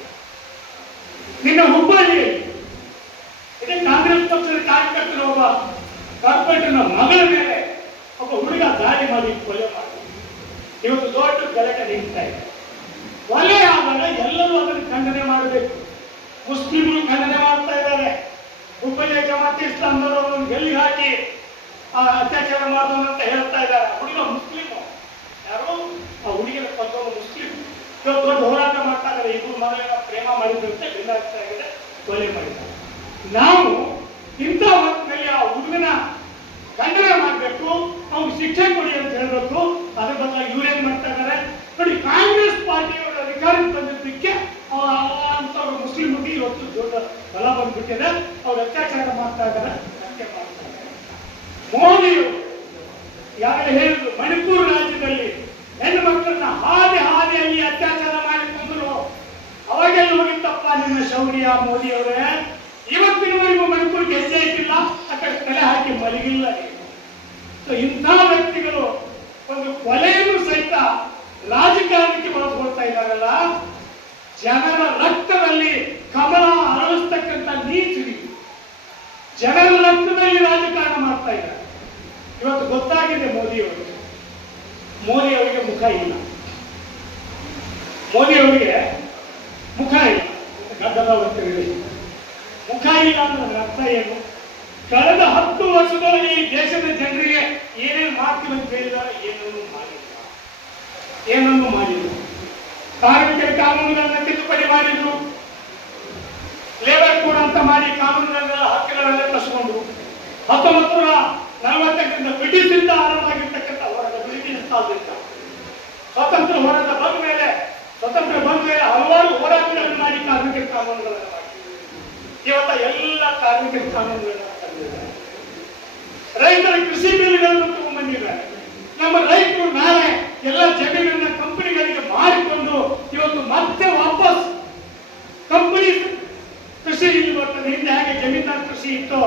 ನಿನ್ನ ಹುಬ್ಬಳ್ಳಿಯಲ್ಲಿ ಇದೇ ಕಾಂಗ್ರೆಸ್ ಪಕ್ಷದ ಕಾರ್ಯಕರ್ತರು ಒಬ್ಬ ಕಾರ್ಪೊರೇಟರ್ನ ಮಗಳ ಮೇಲೆ ಒಬ್ಬ ಹುಡುಗ ದಾಳಿ ಮಾಡಿ ಕೊಲೆ ಮಾಡಿ ಇವತ್ತು ದೊಡ್ಡ ಗಲಾಟೆ ನಡೀತಾ ಇದೆ. ಕೊಲೆ ಆದಾಗ ಎಲ್ಲರೂ ಅದನ್ನು ಖಂಡನೆ ಮಾಡಬೇಕು. ಮುಸ್ಲಿಮರು ಖಂಡನೆ ಮಾಡ್ತಾ ಇದ್ದಾರೆ. ಹುಬ್ಬಳ್ಳಿಯ ಜಮಾತ್ ಇಸ್ಲಾಂದವರು ಅವರನ್ನು ಗೆಲ್ಲಿ ಹಾಕಿ ಅತ್ಯಾಚಾರ ಮಾಡೋಣ ಅಂತ ಹೇಳ್ತಾ ಇದ್ದಾರೆ. ಹುಡುಗ ಮುಸ್ಲಿಮು. ಯಾರು? ಆ ಹುಡುಗಿನ ಕೊಂದವರು ಮುಸ್ಲಿಂ. ಇವತ್ತು ದೊಡ್ಡ ಹೋರಾಟ ಮಾಡ್ತಾ ಇದ್ದಾರೆ. ಇಬ್ಬರು ಮಗಳನ್ನ ಪ್ರೇಮ ಮಾಡಿದಂತೆ ಭಿನ್ನಾಗ್ತಾ ಇದೆ, ಕೊಲೆ ಮಾಡಿದ್ದಾರೆ. ನಾವು ಇಂಥ ಹೊತ್ತಿನಲ್ಲಿ ಆ ಹುಡುಗನ ಖಂಡನೆ ಮಾಡಬೇಕು, ಅವ್ನು ಶಿಕ್ಷೆ ಕೊಡಿ ಅಂತ ಹೇಳಬೇಕು. ಅದ್ರ ಬದಲಾಗಿ ಇವ್ರೇನ್ ಮಾಡ್ತಾ ಇದ್ದಾರೆ ನೋಡಿ. ಕಾಂಗ್ರೆಸ್ ಪಾರ್ಟಿಯವರ ಅಧಿಕಾರಕ್ಕೆ ಬಂದಿದ್ದಕ್ಕೆ ಅಂತವ್ರು ಮುಸ್ಲಿಂ ಹುಡುಗಿ ಇವತ್ತು ದೊಡ್ಡ ಬಲ ಬಂದ್ಬಿಟ್ಟಿದೆ. ಅವ್ರು ಅತ್ಯಾಚಾರ ಮಾಡ್ತಾ ಇದ್ದಾರೆ, ಹತ್ಯೆ ಮಾಡ್ತಾ ಇದ್ದಾರೆ. ಮೋದಿಯವರು ಯಾರು ಹೇಳಿದ್ರು, ಮಣಿಪುರ ರಾಜ್ಯದಲ್ಲಿ ಹೆಣ್ಣು ಮಕ್ಕಳನ್ನ ಹಾದಿಯಲ್ಲಿ ಅತ್ಯಾಚಾರ ಮಾಡಿಕೊಂಡ್ರು. ಅವಾಗೆಲ್ಲ ಹೋಗಿತ್ತಪ್ಪ ನಿನ್ನ ಶೌರ್ಯ ಮೋದಿ ಅವರೇ. ಇವತ್ತಿನವರೆಗೂ ಮಣಿಪುರ ಗೆಜ್ಜೆ ಇಟ್ಟಿಲ್ಲ, ಆ ಕಡೆ ತಲೆ ಹಾಕಿ ಮಲಗಿಲ್ಲ ನೀವು. ಇಂಥ ವ್ಯಕ್ತಿಗಳು ಒಂದು ಕೊಲೆಯನ್ನು ಸಹಿತ ರಾಜಕಾರಣಕ್ಕೆ ಬಳಸ್ಕೊಳ್ತಾ ಇದ್ದಾರಲ್ಲ. ಜನರ ರಕ್ತದಲ್ಲಿ ಕಮಲ ಅರಳಿಸ್ತಕ್ಕಂಥ ನೀಚರು ಜನರ ರಕ್ತದಲ್ಲಿ ರಾಜಕಾರಣ ಮಾಡ್ತಾ ಇದ್ದಾರೆ. ಇವತ್ತು ಗೊತ್ತಾಗಿದೆ ಮೋದಿಯವರಿಗೆ ಮುಖ ಇಲ್ಲ. ಮೋದಿಯವರಿಗೆ ಮುಖ ಇಲ್ಲ, ಗಡ್ಡದ ಹೊತ್ತಿರಲಿ ಮುಖ ಇಲ್ಲ ಅನ್ನೋದ್ರ ಅರ್ಥ ಏನು? ಕಳೆದ 10 ವರ್ಷದೊಳಗೆ ಈ ದೇಶದ ಜನರಿಗೆ ಏನೇನು ಮಾಡ್ತೀವಿ ಅಂತ ಹೇಳಿದಾರೆ, ಏನನ್ನು ಮಾಡಿಲ್ಲ. ಕಾರ್ಮಿಕರ ಕಾನೂನುಗಳನ್ನ ತಿದ್ದುಪಡಿ ಮಾಡಿದ್ರು, ಲೇಬರ್ ಕೋಡ್ ಅಂತ ಮಾಡಿ ಕಾನೂನುಗಳ ಹಕ್ಕುಗಳನ್ನ ಕಸ್ಕೊಂಡ್ರು. 1948ರಿಂದ ಬ್ರಿಟಿಷರಿಂದ ಆರಂಭವಾಗಿರ್ತಕ್ಕಂಥ ಹೋರಾಟ, ಬ್ರಿಟಿಷ್ ಕಾಲದಿಂದ ಸ್ವತಂತ್ರ ಹೋರಾಟ ಬಂದ ಮೇಲೆ ಹಲವಾರು ಹೋರಾಟಗಳನ್ನು ಮಾಡಿ ಕಾರ್ಮಿಕರ ಕಾನೂನುಗಳನ್ನು ಮಾಡಿ ಇವತ್ತ ಎಲ್ಲ ಕಾರ್ಮಿಕರ ಕಾನೂನುಗಳನ್ನು ತಂದಿದ್ದಾರೆ. ರೈತರ ಕೃಷಿ ಬಿಲ್ಗಳನ್ನು ತಗೊಂಡ್ಬಂದಿದ್ದಾರೆ. ನಮ್ಮ ರೈತರು ನಾಳೆ ಎಲ್ಲ ಜಮೀನನ್ನ ಕಂಪನಿಗಳಿಗೆ ಮಾರಿಕೊಂಡು ಇವತ್ತು ಮತ್ತೆ ವಾಪಸ್ ಕಂಪನಿ ಕೃಷಿ ಇಲ್ಲಿ ಬರ್ತದೆ. ಹಿಂದೆ ಹಾಗೆ ಜಮೀನ್ದಾರ ಕೃಷಿ ಇತ್ತು,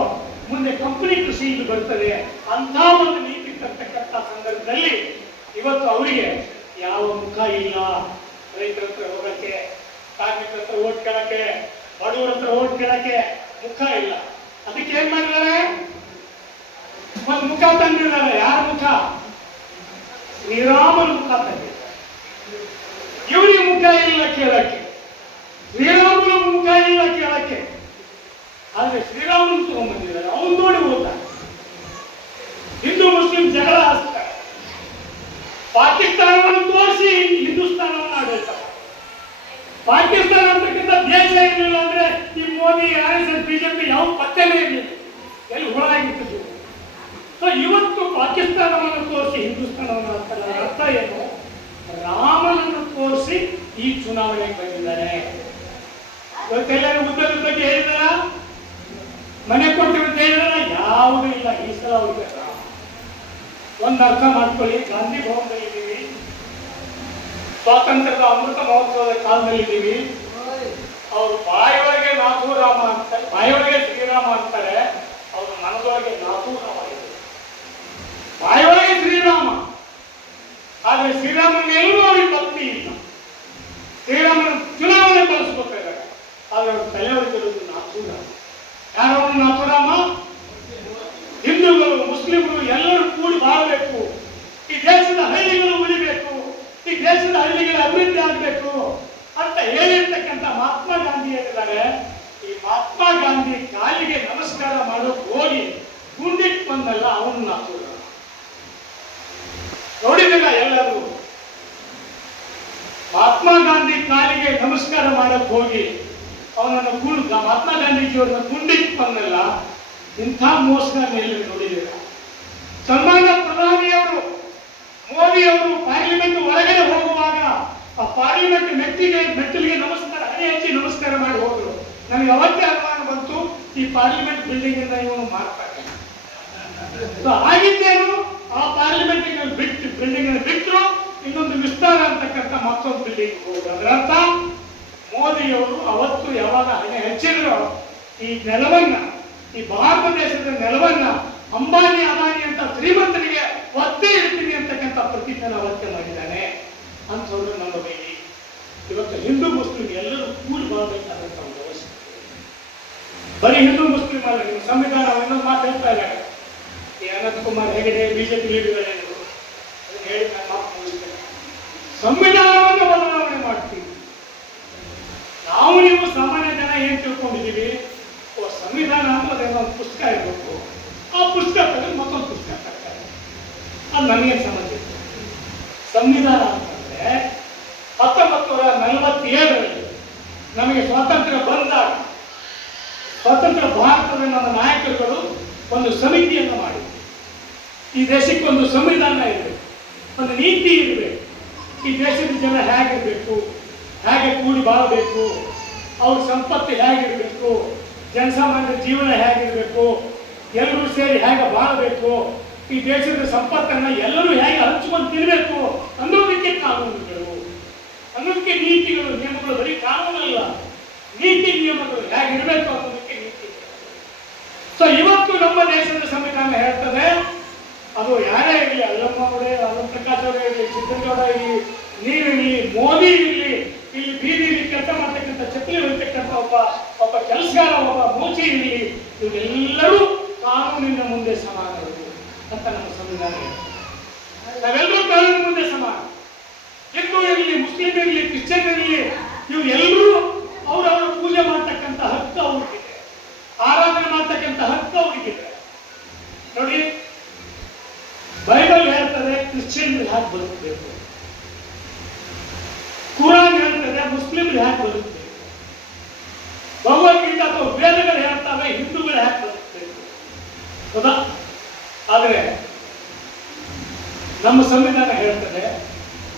ಮುಂದೆ ಕಂಪನಿ ಕೃಷಿ ಇಲ್ಲಿ ಬರ್ತದೆ ಅಂತ ಒಂದು ನೀತಿ ತರ್ತಕ್ಕಂಥ ಸಂದರ್ಭದಲ್ಲಿ ಇವತ್ತು ಅವರಿಗೆ ಯಾವ ಮುಖ ಇಲ್ಲ. ರೈತರ ಹತ್ರ ಹೋಗಕ್ಕೆ, ಕಾರ್ಮಿಕರ ಹತ್ರ ಓಟ್ ಕೇಳಕ್ಕೆ, ಬಡವರ ಹತ್ರ ಓಟ್ ಕೇಳಕ್ಕೆ ಮುಖ ಇಲ್ಲ. ಅದಕ್ಕೆ ಏನ್ ಮಾಡಿದ್ದಾರೆ? ಒಂದು ಮುಖ ತಂದಿದ್ದಾರೆ. ಯಾರ ಮುಖ? ಶ್ರೀರಾಮನ ಮುಖ ತಂದಿದ್ದಾರೆ. ಇವರಿಗೆ ಮುಖ ಇಲ್ಲ ಕೇಳಕ್ಕೆ, ಶ್ರೀರಾಮನ ಮುಖ ಇಲ್ಲ ಕೇಳಕ್ಕೆ. ಆದ್ರೆ ಶ್ರೀರಾಮನ ತಗೊಂಡ್ಬಂದಿದ್ದಾರೆ. ಅವನು ನೋಡಿ ಹೋಗ್ತಾರೆ. ಹಿಂದೂ ಮುಸ್ಲಿಂ ಜಗಳ ಹಚ್ತಾರೆ. ಪಾಕಿಸ್ತಾನವನ್ನು ತೋರಿಸಿ ಹಿಂದೂಸ್ತಾನವನ್ನು ಆಡಳಿಸ್ತಾರೆ. ಪಾಕಿಸ್ತಾನ ಅಂತಕ್ಕಂಥ ದೇಶ ಇರಲಿಲ್ಲ ಅಂದ್ರೆ ಈ ಮೋದಿ RSS BJP ಯಾವ ಪತ್ತೆನೇ ಇರಲಿಲ್ಲ, ಎಲ್ಲಿ ಹುಳಾಗಿರ್ತಿದ್ರು. ಸೊ ಇವತ್ತು ಪಾಕಿಸ್ತಾನವನ್ನು ತೋರಿಸಿ ಹಿಂದೂಸ್ತಾನವನ್ನು ಆಡ್ತಾರೆ. ಅರ್ಥ ಏನು? ರಾಮನನ್ನು ತೋರಿಸಿ ಈ ಚುನಾವಣೆಗೆ ಬಂದಿದ್ದಾರೆ. ಇವತ್ತೆಲ್ಲರೂ ಉದ್ಯೋಗದ ಬಗ್ಗೆ ಹೇಳಿದಾರ, ಮನೆ ಕೊಟ್ಟಿರುತ್ತೆ ಹೇಳಿದಾರ, ಯಾವುದೂ ಇಲ್ಲ. ಈ ಸಲ ಅವ್ರಿಗೆ ಒಂದು ಅರ್ಥ ಮಾಡ್ಕೊಳ್ಳಿ. ಗಾಂಧಿ ಭವನದಲ್ಲಿದ್ದೀವಿ, ಸ್ವಾತಂತ್ರ್ಯದ ಅಮೃತ ಮಹೋತ್ಸವದ ಕಾಲದಲ್ಲಿದ್ದೀವಿ. ಅವರು ಬಾಯಿಯೊಳಗೆ ನಾಥೂರಾಮ ಅಂತಾರೆ, ಬಾಯಿಯೊಳಗೆ ಶ್ರೀರಾಮ ಅಂತಾರೆ, ಅವರು ಮನದೊಳಗೆ ನಾಥೂರಾಮ ಇದೆ. ಬಾಯಿಯೊಳಗೆ ಶ್ರೀರಾಮ, ಆದ್ರೆ ಶ್ರೀರಾಮನ ಎಲ್ಲರೂ ಅವ್ರಿಗೆ ಭಕ್ತಿ ಇಲ್ಲ. ಶ್ರೀರಾಮನ ಚುನಾವಣೆ ಬಳಸ್ಕೊಳ್ತಾರೆ, ಆದ್ರೆ ಅವ್ರ ತಲೆಯೊಳಗಿರೋದು ನಾಥೂರಾಮ. ಯಾರವರು ನಾಥೂರಾಮ? ಹಿಂದೂಗಳು ಮುಸ್ಲಿಮರು ಎಲ್ಲರೂ ಕೂಡಿ ಬಾಳಬೇಕು, ಈ ದೇಶದ ಹಳ್ಳಿಗಳು ಉಳಿಬೇಕು, ಈ ದೇಶದ ಹಳ್ಳಿಗಳ ಅಭಿವೃದ್ಧಿ ಆಗಬೇಕು ಅಂತ ಹೇಳಿರ್ತಕ್ಕಂಥ ಮಹಾತ್ಮ ಗಾಂಧಿ ಹೇಳಿದ್ದಾರೆ. ಈ ಮಹಾತ್ಮ ಗಾಂಧಿ ಕಾಲಿಗೆ ನಮಸ್ಕಾರ ಮಾಡೋಕೆ ಹೋಗಿ ಗುಂಡಿಟ್ಟು ಬಂದಲ್ಲ, ಅವನು ನಾಥೂರಾಮ. ನೋಡಿದಿಲ್ಲ ಎಲ್ಲರೂ? ಮಹಾತ್ಮ ಗಾಂಧಿ ಕಾಲಿಗೆ ನಮಸ್ಕಾರ ಮಾಡಕ್ ಹೋಗಿ ಅವನನ್ನು ಮಹಾತ್ಮ ಗಾಂಧೀಜಿಯವರನ್ನ ಗುಂಡಿಟ್ಟು ಬಂದಲ್ಲ, ಇಂಥ ಮೋಸಗಾರ ಎಲ್ಲರೂ ನೋಡಿದ್ದೀರ? ಸನ್ಮಾನ್ಯ ಪ್ರಧಾನಿಯವರು ಮೋದಿಯವರು ಪಾರ್ಲಿಮೆಂಟ್ ಒಳಗಡೆ ಹೋಗುವಾಗ ಆ ಪಾರ್ಲಿಮೆಂಟ್ ಮೆಟ್ಟಿಲಿಗೆ ನಮಸ್ಕಾರ, ಹಣೆ ಹಚ್ಚಿ ನಮಸ್ಕಾರ ಮಾಡಿ ಹೋದ್ರು. ನನಗೆ ಅವತ್ತೇ ಅನುಮಾನ ಬಂತು, ಈ ಪಾರ್ಲಿಮೆಂಟ್ ಬಿಲ್ಡಿಂಗ್ ಇಂದ ಇವನು ಮಾಡ್ತಾರೆ. ಆಗಿದ್ದೇನು, ಆ ಪಾರ್ಲಿಮೆಂಟ್ ಬಿಲ್ಡಿಂಗ್ ಬಿಟ್ಟರು, ಇನ್ನೊಂದು ವಿಸ್ತಾರ ಅಂತಕ್ಕಂಥ ಮತ್ತೊಂದು ಬಿಲ್ಡಿಂಗ್ ಹೋಗುದು. ಅದರರ್ಥ ಮೋದಿಯವರು ಅವತ್ತು ಯಾವಾಗ ಹಣೆ ಹಚ್ಚಿದ್ರು, ಈ ನೆಲವನ್ನ, ಈ ಭಾರತ ದೇಶದ ನೆಲವನ್ನ ಅಂಬಾನಿ ಅದಾನಿ ಅಂತ ಶ್ರೀಮಂತರಿಗೆ ಒತ್ತೇ ಇಡ್ತೀನಿ ಅಂತಕ್ಕಂಥ ಪ್ರತಿಜ್ಞೆ ಅವತ್ತೇ ಮಾಡಿದ್ದಾನೆ ಅಂತವ್ರು ನಂಬಬೇಡಿ. ಇವತ್ತು ಹಿಂದೂ ಮುಸ್ಲಿಂ ಎಲ್ಲರೂ ಕೂಡಿ ಬಾಳ್ಬೇಕಾದಂತ ಒಂದು ಅವಶ್ಯಕತೆ. ಬರೀ ಹಿಂದೂ ಮುಸ್ಲಿಂ ಅಲ್ಲ, ನಿಮ್ಮ ಸಂವಿಧಾನ ಇನ್ನೊಂದು ಮಾತು ಹೇಳ್ತಾ ಇದ್ದಾರೆ. ಈ ಅನಂತ್ ಕುಮಾರ್ ಹೆಗಡೆ ಬಿಜೆಪಿ ಲೀಡರ್ಗಳೇನು ಹೇಳಿ ನಾನು ಮಾತು ಮುಗಿಸ್ತೇನೆ. ಸಂವಿಧಾನವನ್ನು ಬದಲಾವಣೆ ಮಾಡ್ತೀವಿ ನಾವು. ನೀವು ಸಾಮಾನ್ಯ ಜನ ಏನ್ ತಿಳ್ಕೊಂಡಿದ್ದೀವಿ, ಸಂವಿಧಾನ ಅಂದ್ರೆ ಒಂದು ಪುಸ್ತಕ ಇರಬೇಕು, ಆ ಪುಸ್ತಕ ತೆಗೆದು ಮತ್ತೊಂದು ಪುಸ್ತಕ ತರ್ತಾರೆ. ಅದು ನನಗೇನು ಸಂಬಂಧ ಇಲ್ಲ. ಸಂವಿಧಾನ ಅಂತಂದ್ರೆ 1947ರಲ್ಲಿ ನಮಗೆ ಸ್ವಾತಂತ್ರ್ಯ ಬಂದಾಗ ಸ್ವತಂತ್ರ ಭಾರತದ ನಮ್ಮ ನಾಯಕರುಗಳು ಒಂದು ಸಮಿತಿಯನ್ನು ಮಾಡಿದ್ರು. ಈ ದೇಶಕ್ಕೊಂದು ಸಂವಿಧಾನ ಇರಬೇಕು, ಒಂದು ನೀತಿ ಇರಬೇಕು, ಈ ದೇಶದ ಜನ ಹೇಗಿರಬೇಕು, ಹೇಗೆ ಕೂಡಿ ಬಾಳಬೇಕು, ಅವ್ರ ಸಂಪತ್ತು ಹೇಗಿರಬೇಕು, ಜನಸಾಮಾನ್ಯರ ಜೀವನ ಹೇಗಿರಬೇಕು, ಎಲ್ಲರೂ ಸೇರಿ ಹೇಗೆ ಬಾಳಬೇಕು, ಈ ದೇಶದ ಸಂಪತ್ತನ್ನು ಎಲ್ಲರೂ ಹೇಗೆ ಹಂಚಿಕೊಂಡು ತಿನ್ನಬೇಕು ಅನ್ನೋದಕ್ಕೆ ಕಾನೂನುಗಳು, ಅನ್ನೋದಕ್ಕೆ ನೀತಿಗಳು, ನಿಯಮಗಳು. ಬರೀ ಕಾನೂನಲ್ಲ, ನೀತಿ ನಿಯಮಗಳು ಹೇಗಿರಬೇಕು ಅನ್ನೋದಕ್ಕೆ ನೀತಿ. ಸೊ ಇವತ್ತು ನಮ್ಮ ದೇಶದ ಸಂವಿಧಾನ ಹೇಳ್ತದೆ, ಅದು ಯಾರೇ ಇರಲಿ, ಅಲ್ಲಮ್ಮ ಅವರೇ, ಅಲ್ಲಮ್ಮ ಪ್ರಕಾಶ್ ಅವರೇ ಇರಲಿ, ಸಿದ್ದಗೌಡ ಇರಲಿ, ನೀರಿರಲಿ, ಮೋದಿ ಇರಲಿ, ಇಲ್ಲಿ ಬೀದಿಲಿ ಕೆಲಸ ಮಾಡ್ತಕ್ಕಂಥ ಚಪ್ಪಲಿ ಹೊರತಕ್ಕಂಥ ಒಬ್ಬ ಕೆಲಸಗಾರ, ಒಬ್ಬ ಮೂಚಿ ಇರಲಿ, ಇವರೆಲ್ಲರೂ ಕಾನೂನಿನ ಮುಂದೆ ಸಮಾನರು ಅಂತ ನಮ್ಮ ಸಂವಿಧಾನ ಹೇಳ್ತದೆ. ನಾವೆಲ್ಲರೂ ಕಾನೂನಿನ ಮುಂದೆ ಸಮಾನ. ಹಿಂದೂ ಇರಲಿ, ಮುಸ್ಲಿಂ ಇರಲಿ, ಕ್ರಿಶ್ಚಿಯನ್ ಇರಲಿ, ಇವರೆಲ್ಲರೂ ಅವರವರ ಪೂಜೆ ಮಾಡ್ತಕ್ಕಂಥ ಹಕ್ಕು ಅವ್ರಿಗಿದೆ, ಆರಾಧನೆ ಮಾಡ್ತಕ್ಕಂಥ ಹಕ್ಕು ಅವ್ರಿಗಿದೆ. ನೋಡಿ, ಬೈಬಲ್ ಹೇಳ್ತದೆ ಕ್ರಿಶ್ಚಿಯನ್ರು ಹ್ಯಾಕ್ ಬದುಕಬೇಕು, ಕುರಾನ್ ಹೇಳ್ತದೆ ಮುಸ್ಲಿಮ್ರು ಹ್ಯಾಕ್ ಬದುಕಬೇಕು, ಭಗವದ್ಗೀತಾ ಅಥವಾ ವೇದಗಳು ಹೇಳ್ತವೆ ಹಿಂದೂಗಳು ಹ್ಯಾಕ್ ಬದುಕಬೇಕು. ಹೌದಾ? ಆದರೆ ನಮ್ಮ ಸಂವಿಧಾನ ಹೇಳ್ತದೆ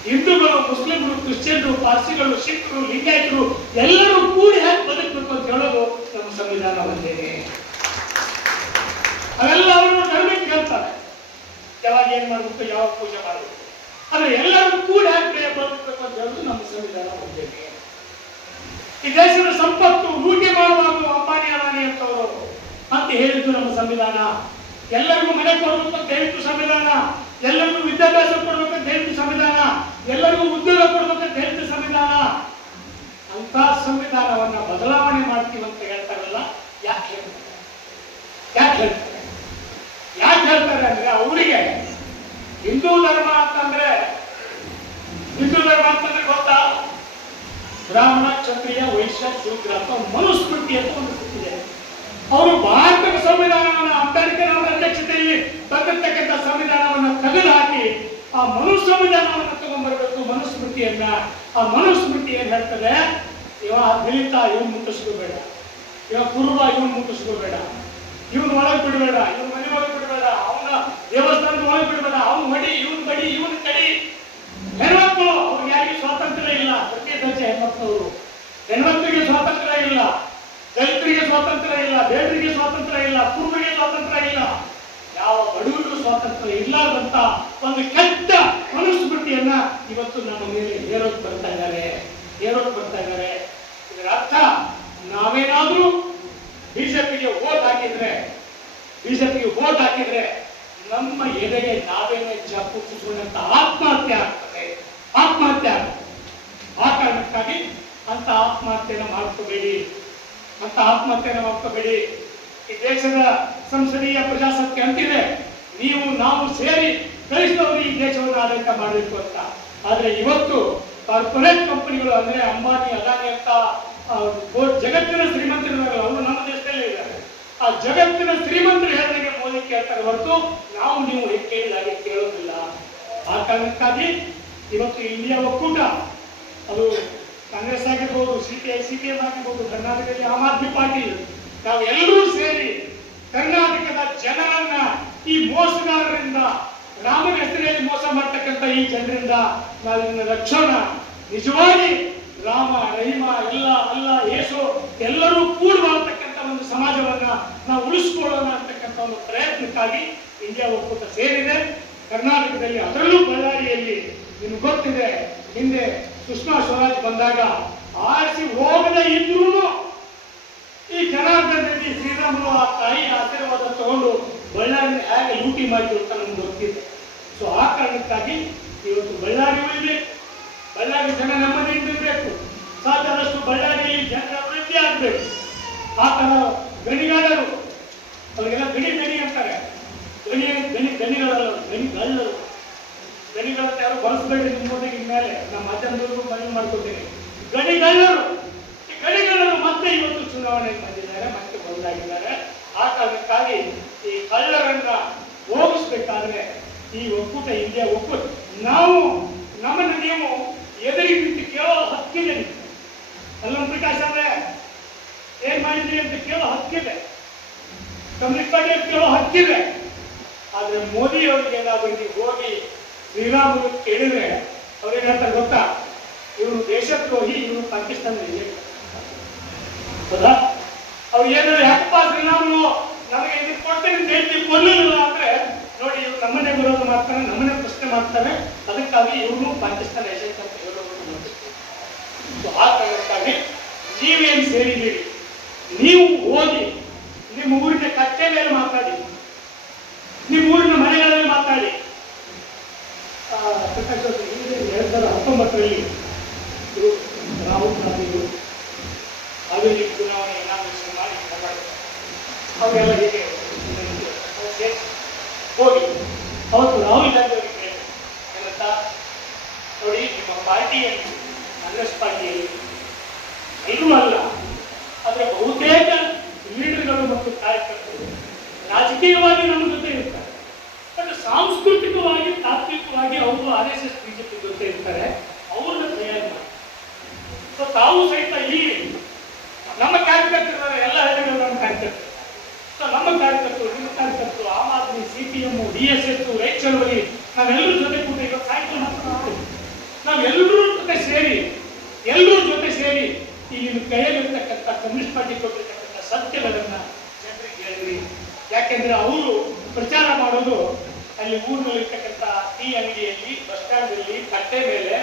ಹಿಂದೂಗಳು, ಮುಸ್ಲಿಮರು, ಕ್ರಿಶ್ಚಿಯನ್ರು, ಪಾರ್ಸಿಗಳು, ಸಿಖ್ರು, ಲಿಂಗಾಯತರು ಎಲ್ಲರೂ ಕೂಡಿ ಹ್ಯಾಕ್ ಬದುಕಬೇಕು ಅಂತ ಹೇಳೋದು ನಮ್ಮ ಸಂವಿಧಾನ ಒಂದೇನೆ. ಅವೆಲ್ಲ ಅವರು ಧರ್ಮಕ್ಕೆ ಹೇಳ್ತಾರೆ, ಯಾವಾಗ ಏನ್ ಮಾಡಬೇಕು, ಯಾವಾಗ ಪೂಜೆ ಮಾಡಬೇಕು. ಆದ್ರೆ ಎಲ್ಲರೂ ಕೂಡ ಬದುಕಬೇಕು ಅಂತ ಹೇಳೋದು ನಮ್ಮ ಸಂವಿಧಾನ ಒಂದೇನೆ. ಈ ದೇಶದ ಸಂಪತ್ತು ಲೂಟಿ ಮಾಡಬಾರ್ದು ಅಂಬಾನಿ ಅದಾನಿ ಅಂತವರು ಅಂತ ಹೇಳಿದ್ದು ನಮ್ಮ ಸಂವಿಧಾನ. ಎಲ್ಲರಿಗೂ ಮನೆ ಕೊಡಬೇಕು ಅಂತ ಹೇಳಿದ್ದು ಸಂವಿಧಾನ, ಎಲ್ಲರಿಗೂ ವಿದ್ಯಾಭ್ಯಾಸ ಕೊಡ್ಬೇಕಂತ ಹೇಳಿದ್ದು ಸಂವಿಧಾನ, ಎಲ್ಲರಿಗೂ ಉದ್ಯೋಗ ಕೊಡ್ಬೇಕಂತ ಹೇಳಿದ್ದು ಸಂವಿಧಾನ. ಅಂತ ಸಂವಿಧಾನವನ್ನ ಬದಲಾವಣೆ ಮಾಡ್ತೀವಿ ಅಂತ ಹೇಳ್ತಾರಲ್ಲ, ಯಾಕೆ ಹೇಳ್ತಾರೆ? ಯಾಕೆ ಹೇಳ್ತಾರೆ? ಯಾಕೆ ಹೇಳ್ತಾರೆ ಅಂದ್ರೆ, ಅವರಿಗೆ ಹಿಂದೂ ಧರ್ಮ ಅಂತಂದ್ರೆ ಗೊತ್ತಾ, ಬ್ರಾಹ್ಮಣ, ಕ್ಷತ್ರಿಯ, ವೈಶ್ಯ, ಶೂದ್ರ ಅಂತ ಮನುಸ್ಮೃತಿ ಅಂತ ಒಂದು ಇದೆ. ಅವರು ಭಾರತದ ಸಂವಿಧಾನವನ್ನು, ಅಂಬೇಡ್ಕರ್ ಅವರ ಅಧ್ಯಕ್ಷತೆಯಲ್ಲಿ ಬಂದಿರತಕ್ಕಂಥ ಸಂವಿಧಾನವನ್ನು ತೆಗೆದು ಹಾಕಿ ಆ ಸಂವಿಧಾನವನ್ನು ತಗೊಂಡ್ಬರ್ಬೇಕು, ಮನುಸ್ಮೃತಿಯನ್ನ. ಆ ಮನುಸ್ಮೃತಿ ಏನ್ ಹೇಳ್ತದೆ, ಇವ ದಲಿತ ಇವನ್ ಮುಟ್ಟಿಸ್ಕೋಬೇಡ, ಇವ ಕುರುಬ ಇವನ್ ಮುಟ್ಟಿಸ್ಕೋಬೇಡ, ಇವನ್ ಒಳಗೆ ಬಿಡಬೇಡ, ಇವನ್ ಮನೆ ಒಳಗೆ ಬಿಡಬೇಡ, ಅವನ ದೇವಸ್ಥಾನದ ಒಳಗೆ ಬಿಡಬೇಡ, ಅವನ್ ಮಡಿ, ಇವನ್ ಬಡಿ, ಇವನ್ ಕಡಿ. ಹೆಣ್ಮಕ್ಳು ಅವ್ರಿಗೆ ಯಾರಿಗೂ ಸ್ವಾತಂತ್ರ್ಯ ಇಲ್ಲ, ಪ್ರತಿ ದರ್ಜೆ ಹೆಣ್ಮಕ್ಳವರು. ಹೆಣ್ಮಕ್ಳಿಗೆ ಸ್ವಾತಂತ್ರ್ಯ ಇಲ್ಲ, ದಲಿತರಿಗೆ ಸ್ವಾತಂತ್ರ್ಯ ಇಲ್ಲ, ಬೇಡರಿಗೆ ಸ್ವಾತಂತ್ರ್ಯ ಇಲ್ಲ, ಕುರುಬರಿಗೆ ಸ್ವಾತಂತ್ರ್ಯ ಇಲ್ಲ, ಯಾವ ಬಡವರಿಗೂ ಸ್ವಾತಂತ್ರ್ಯ ಇಲ್ಲದಂತ ಒಂದು ಕೆಟ್ಟ ಮನುಸ್ಮೃತಿಯನ್ನ ಇವತ್ತು ನಮ್ಮ ಮೇಲೆ ಹೇರೋಕ್ ಬರ್ತಾ ಇದ್ದಾರೆ. ಇದರ ಅರ್ಥ, ನಾವೇನಾದ್ರೂ ಬಿಜೆಪಿಗೆ ವೋಟ್ ಹಾಕಿದ್ರೆ ನಮ್ಮ ಎದೆಗೆ ನಾವೇನೇ ಚಾಪುಚ್ಚಿಕೊಂಡಂತ ಆತ್ಮಹತ್ಯೆ ಆಗ್ತದೆ. ಆ ಕಾರಣಕ್ಕಾಗಿ ಅಂತ ಆತ್ಮಹತ್ಯೆನ ಮಾಡ್ಕೋಬೇಡಿ. ಈ ದೇಶದ ಸಂಸದೀಯ ಪ್ರಜಾಸತ್ತೆ ಅಂತಿದೆ, ನಾವು ಸೇರಿ ಕಳಿಸಿದವರು ಈ ದೇಶವನ್ನು ಆಡಳಿತ ಮಾಡಬೇಕು ಅಂತ. ಆದ್ರೆ ಇವತ್ತು ಕಾರ್ಪೊರೇಟ್ ಕಂಪನಿಗಳು, ಅಂದ್ರೆ ಅಂಬಾನಿ, ಅದಾನಿ ಅಂತ ಜಗತ್ತಿನ ಶ್ರೀಮಂತರಿದ್ದಾರೆ, ಅವರು ನಮ್ಮ ದೇಶದಲ್ಲಿ ಇದ್ದಾರೆ. ಆ ಜಗತ್ತಿನ ಶ್ರೀಮಂತರು ಹೇಳಿದಂಗೆ ಮೋದಿ ಕೇಳ್ತಾರೆ ಹೊರತು ನೀವು ಕೇಳಿದಾಗೆ ಕೇಳೋದಿಲ್ಲ. ಆ ಕಾರಣಕ್ಕಾಗಿ ಇವತ್ತು ಇಂಡಿಯಾ ಒಕ್ಕೂಟ, ಅದು ಕಾಂಗ್ರೆಸ್ ಆಗಿರ್ಬೋದು, ಸಿಪಿಎಂ ಆಗಿರ್ಬೋದು, ಕರ್ನಾಟಕದಲ್ಲಿ ಆಮ್ ಆದ್ಮಿ ಪಾರ್ಟಿ, ನಾವು ಎಲ್ಲರೂ ಸೇರಿ ಕರ್ನಾಟಕದ ಜನರನ್ನ ಈ ಮೋಸಗಾರರಿಂದ, ರಾಮನ ಹೆಸರಲ್ಲಿ ಮೋಸ ಮಾಡ್ತಕ್ಕಂಥ ಈ ಜನರಿಂದ ನಾವಿನ್ನ ರಕ್ಷೋಣ. ನಿಜವಾಗಿ ರಾಮ, ರಹೀಮ, ಅಲ್ಲ, ಯೇಸು ಎಲ್ಲರೂ ಕೂಡಿ ಮಾಡ್ತಕ್ಕಂಥ ಒಂದು ಸಮಾಜವನ್ನ ನಾವು ಉಳಿಸ್ಕೊಳ್ಳೋಣ ಅಂತಕ್ಕಂಥ ಒಂದು ಪ್ರಯತ್ನಕ್ಕಾಗಿ ಇಂಡಿಯಾ ಒಕ್ಕೂಟ ಸೇರಿದೆ. ಕರ್ನಾಟಕದಲ್ಲಿ, ಅದರಲ್ಲೂ ಬಳ್ಳಾರಿಯಲ್ಲಿ ನಿಮ್ಗೆ ಗೊತ್ತಿದೆ, ಹಿಂದೆ ಸುಷ್ಮಾ ಸ್ವರಾಜ್ ಬಂದಾಗ ಆರಿಸಿ ಹೋಗದೆ ಇದ್ರೂ ಈ ಜನಾರ್ದನ ರೆಡ್ಡಿ ಶ್ರೀರಾಮುಲು ಆ ತಾಯಿ ಆಶೀರ್ವಾದ ತಗೊಂಡು ಬಳ್ಳಾರಿ ಹೇಗೆ ಲೂಟಿ ಮಾಡಿದ್ರು ಅಂತ ನಮ್ಗೆ ಗೊತ್ತಿದೆ. ಸೊ ಆ ಕಾರಣಕ್ಕಾಗಿ ಇವತ್ತು ಬಳ್ಳಾರಿ ಉಳಿಬೇಕು, ಬಳ್ಳಾರಿ ಜನ ನೆಮ್ಮದಿಯಿಂದ ಇರಬೇಕು, ಸಾಧ್ಯದಷ್ಟು ಬಳ್ಳಾರಿಯಲ್ಲಿ ಜನರ ಅಭಿವೃದ್ಧಿ ಆಗಬೇಕು. ಆ ತರ ಗಣಿಗಾರರು, ಅವರಿಗೆಲ್ಲ ಗಣಿ ಅಂತಾರೆ, ಗಣಿಗಳಂತ ಯಾರು ಬಳಸಬೇಡಿ. ನಿಮ್ಮ ಮೇಲೆ ನಮ್ಮ ಮಾಧ್ಯಮದವರೆಗೂ ಮನವಿ ಮಾಡ್ಕೊತೀನಿ. ಗಣಿಗಳ್ಳರು ಮತ್ತೆ ಇವತ್ತು ಚುನಾವಣೆಗೆ ಬಂದಿದ್ದಾರೆ, ಮತ್ತೆ ಬದಲಾಗಿದ್ದಾರೆ. ಆ ಕಾರಣಕ್ಕಾಗಿ ಈ ಕಳ್ಳರನ್ನ ಹೋಗಿಸ್ಬೇಕಾದ್ರೆ ಈ ಒಕ್ಕೂಟ, ಇಂಡಿಯಾ ಒಕ್ಕೂಟ, ನಮ್ಮನ್ನು ನೀವು ಎದುರಿಗೆ ನಿಂತು ಕೇಳೋ ಹಕ್ಕಿದೆ. ಅಲ್ಲಮ್ಮ ಪ್ರಕಾಶ್ ಅವರೇ ಏನ್ ಮಾಡಿದ್ರಿ ಅಂತ ಕೇಳೋ ಹಕ್ಕಿದೆ, ಕಮ್ಯುನಿಸ್ಟ್ ಪಾರ್ಟಿ ಕೇಳೋ ಹಕ್ಕಿದೆ. ಆದ್ರೆ ಮೋದಿ ಅವರಿಗೆ ಏನಾದ್ರು ನೀವು ಹೋಗಿ ಶ್ರೀರಾಮುಲು ಕೇಳಿದ್ರೆ ಅವ್ರೇನ್ ಹೇಳ್ತಾರೆ ಗೊತ್ತಾ, ಇವರು ದೇಶದ್ರೋಹಿ, ಇವರು ಪಾಕಿಸ್ತಾನದಲ್ಲಿ. ಹೌದಾ? ಅವ್ರು ಏನಾದ್ರು ಯಾಕಪ್ಪ ಶ್ರೀರಾಮುಲು ನಮಗೆ ಇದಕ್ಕೆ ಕೊಡ್ತೇನೆ ಅಂತ ಹೇಳ್ತೀವಿ, ಕೊಲ್ಲಿಲ್ಲ ಅಂದ್ರೆ ನೋಡಿ, ಇವ್ರು ನಮ್ಮನ್ನೇ ವಿರೋಧ ಮಾಡ್ತಾರೆ, ನಮ್ಮನ್ನೇ ಪ್ರಶ್ನೆ ಮಾಡ್ತಾರೆ. ಅದಕ್ಕಾಗಿ ಇವ್ರು ಪಾಕಿಸ್ತಾನ ಏಜೆಂಟ್ ಅಂತ ಹೇಳೋದು. ಆ ಕಾರಣಕ್ಕಾಗಿ ನೀವೇನು ಸೇರಿದ್ದೀರಿ, ನೀವು ಹೋಗಿ ನಿಮ್ಮ ಊರಿನ ಕಟ್ಟೆ ಮೇಲೆ ಮಾತಾಡಿ, ನಿಮ್ಮ ಊರಿನ ಮನೆಗಳಲ್ಲಿ ಮಾತಾಡಿ. 2019ರಲ್ಲಿ ರಾಹುಲ್ ಗಾಂಧಿಗಳು ಹಾವೇರಿ ಚುನಾವಣೆ ಇನಾಗ್ರೇಷನ್ ಮಾಡಿ ಅವರೆಲ್ಲ ಹೀಗೆ ಹೋಗಿ ಅವತ್ತು ರಾಹುಲ್ ಗಾಂಧಿ ಅವರಿಗೆ ಏನಂತ, ನೋಡಿ ನಿಮ್ಮ ಪಾರ್ಟಿಯಲ್ಲಿ ಕಾಂಗ್ರೆಸ್ ಪಾರ್ಟಿಯಲ್ಲಿ ಎಲ್ಲರೂ ಅಲ್ಲ, ಆದರೆ ಬಹುತೇಕ ಲೀಡರ್ಗಳು ಮತ್ತು ಕಾರ್ಯಕರ್ತರು ರಾಜಕೀಯವಾಗಿ ನಮ್ಮ ಜೊತೆ ಇರ್ತಾರೆ, ಬಟ್ ಸಾಂಸ್ಕೃತಿಕವಾಗಿ ತಾತ್ವಿಕವಾಗಿ ಅವರು RSS BJP ಜೊತೆ ಇರ್ತಾರೆ. ಅವ್ರನ್ನ ತಯಾರು ಮಾಡಿ ಸೊ ತಾವು ಸಹಿತ ಈ ನಮ್ಮ ಕಾರ್ಯಕರ್ತರು ಎಲ್ಲ ಹಳ್ಳಿಗಳು ನಮ್ಮ ಕಾರ್ಯಕರ್ತರು, ಸೊ ನಮ್ಮ ಕಾರ್ಯಕರ್ತರು, ನಿಮ್ಮ ಕಾರ್ಯಕರ್ತರು, ಆಮ್ ಆದ್ಮಿ, CPM, DSS, ರೈತ ಚಳವಳಿ, ನಾವೆಲ್ಲರ ಜೊತೆ ಕೂಡ ಇವತ್ತು ಸಾಯಂಕಾಲ ಮಾತನಾಡ್ತೀವಿ. ನಾವೆಲ್ಲರೂ ಜೊತೆ ಸೇರಿ ಈ ನಿಮ್ಮ ಕೈಯಲ್ಲಿರ್ತಕ್ಕಂಥ ಕಮ್ಯುನಿಸ್ಟ್ ಪಾರ್ಟಿ ಕೊಟ್ಟಿರ್ತಕ್ಕಂಥ ಸತ್ಯಗಳನ್ನ ಜನರಿಗೆ ಹೇಳಿದ್ರಿ. ಯಾಕೆಂದ್ರೆ ಅವರು ಪ್ರಚಾರ ಮಾಡೋದು ಅಲ್ಲಿ ಊರಿನಲ್ಲಿರ್ತಕ್ಕಂಥ ಟೀ ಅಂಗಡಿಯಲ್ಲಿ, ಬಸ್ ಸ್ಟ್ಯಾಂಡ್ ಅಲ್ಲಿ, ಕಟ್ಟೆ ಮೇಲೆ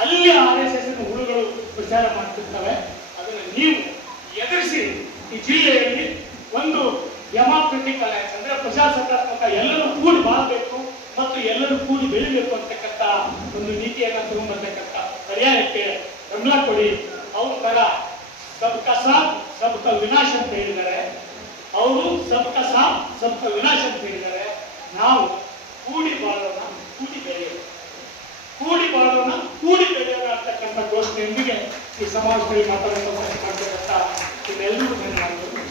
ಅಲ್ಲಿ RSS ಹುಡುಗರು ಪ್ರಚಾರ ಮಾಡ್ತಿರ್ತವೆ. ಅದನ್ನು ನೀವು ಎದುರಿಸಿ ಈ ಜಿಲ್ಲೆಯಲ್ಲಿ ಒಂದು ಡೆಮಾಕ್ರೆಟಿಕ್ ಅಲಯನ್ಸ್ ಅಂದ್ರೆ ಪ್ರಜಾಸತ್ತಾತ್ಮಕ ಎಲ್ಲರೂ ಕೂಡಿ ಬಾಳ್ಬೇಕು ಮತ್ತು ಎಲ್ಲರೂ ಕೂಡಿ ಬೆಳಿಬೇಕು ಅಂತಕ್ಕಂಥ ಒಂದು ನೀತಿಯನ್ನ ತಗೊಂಡ್ಬರ್ತಕ್ಕಂಥ ಪರ್ಯಾಯಕ್ಕೆ ಬೆಂಬಲ ಕೊಡಿ. ಅವ್ರ ತರ ಸಬ್ಕಾ ಸಾಥ್ ಸಬ್ಕಾ ವಿನಾಶ ಅಂತ ಹೇಳಿದ್ದಾರೆ, ಅವರು ಸಬ್ಕಾ ಸಾಥ್ ಸಬ್ಕಾ ವಿನಾಶ ಅಂತ ಹೇಳಿದ್ದಾರೆ. ನಾವು ಕೂಡಿ ಬಾಳೋಣ, ಕೂಡಿ ಬೆಳೆಯೋಣ, ಅಂತಕ್ಕಂಥ ಘೋಷಣೆಯೊಂದಿಗೆ ಈ ಸಮಾವೇಶದಲ್ಲಿ ಮಾತಾಡೋಣ. ನಿಮ್ಮೆಲ್ಲರಿಗೂ ಧನ್ಯವಾದಗಳು.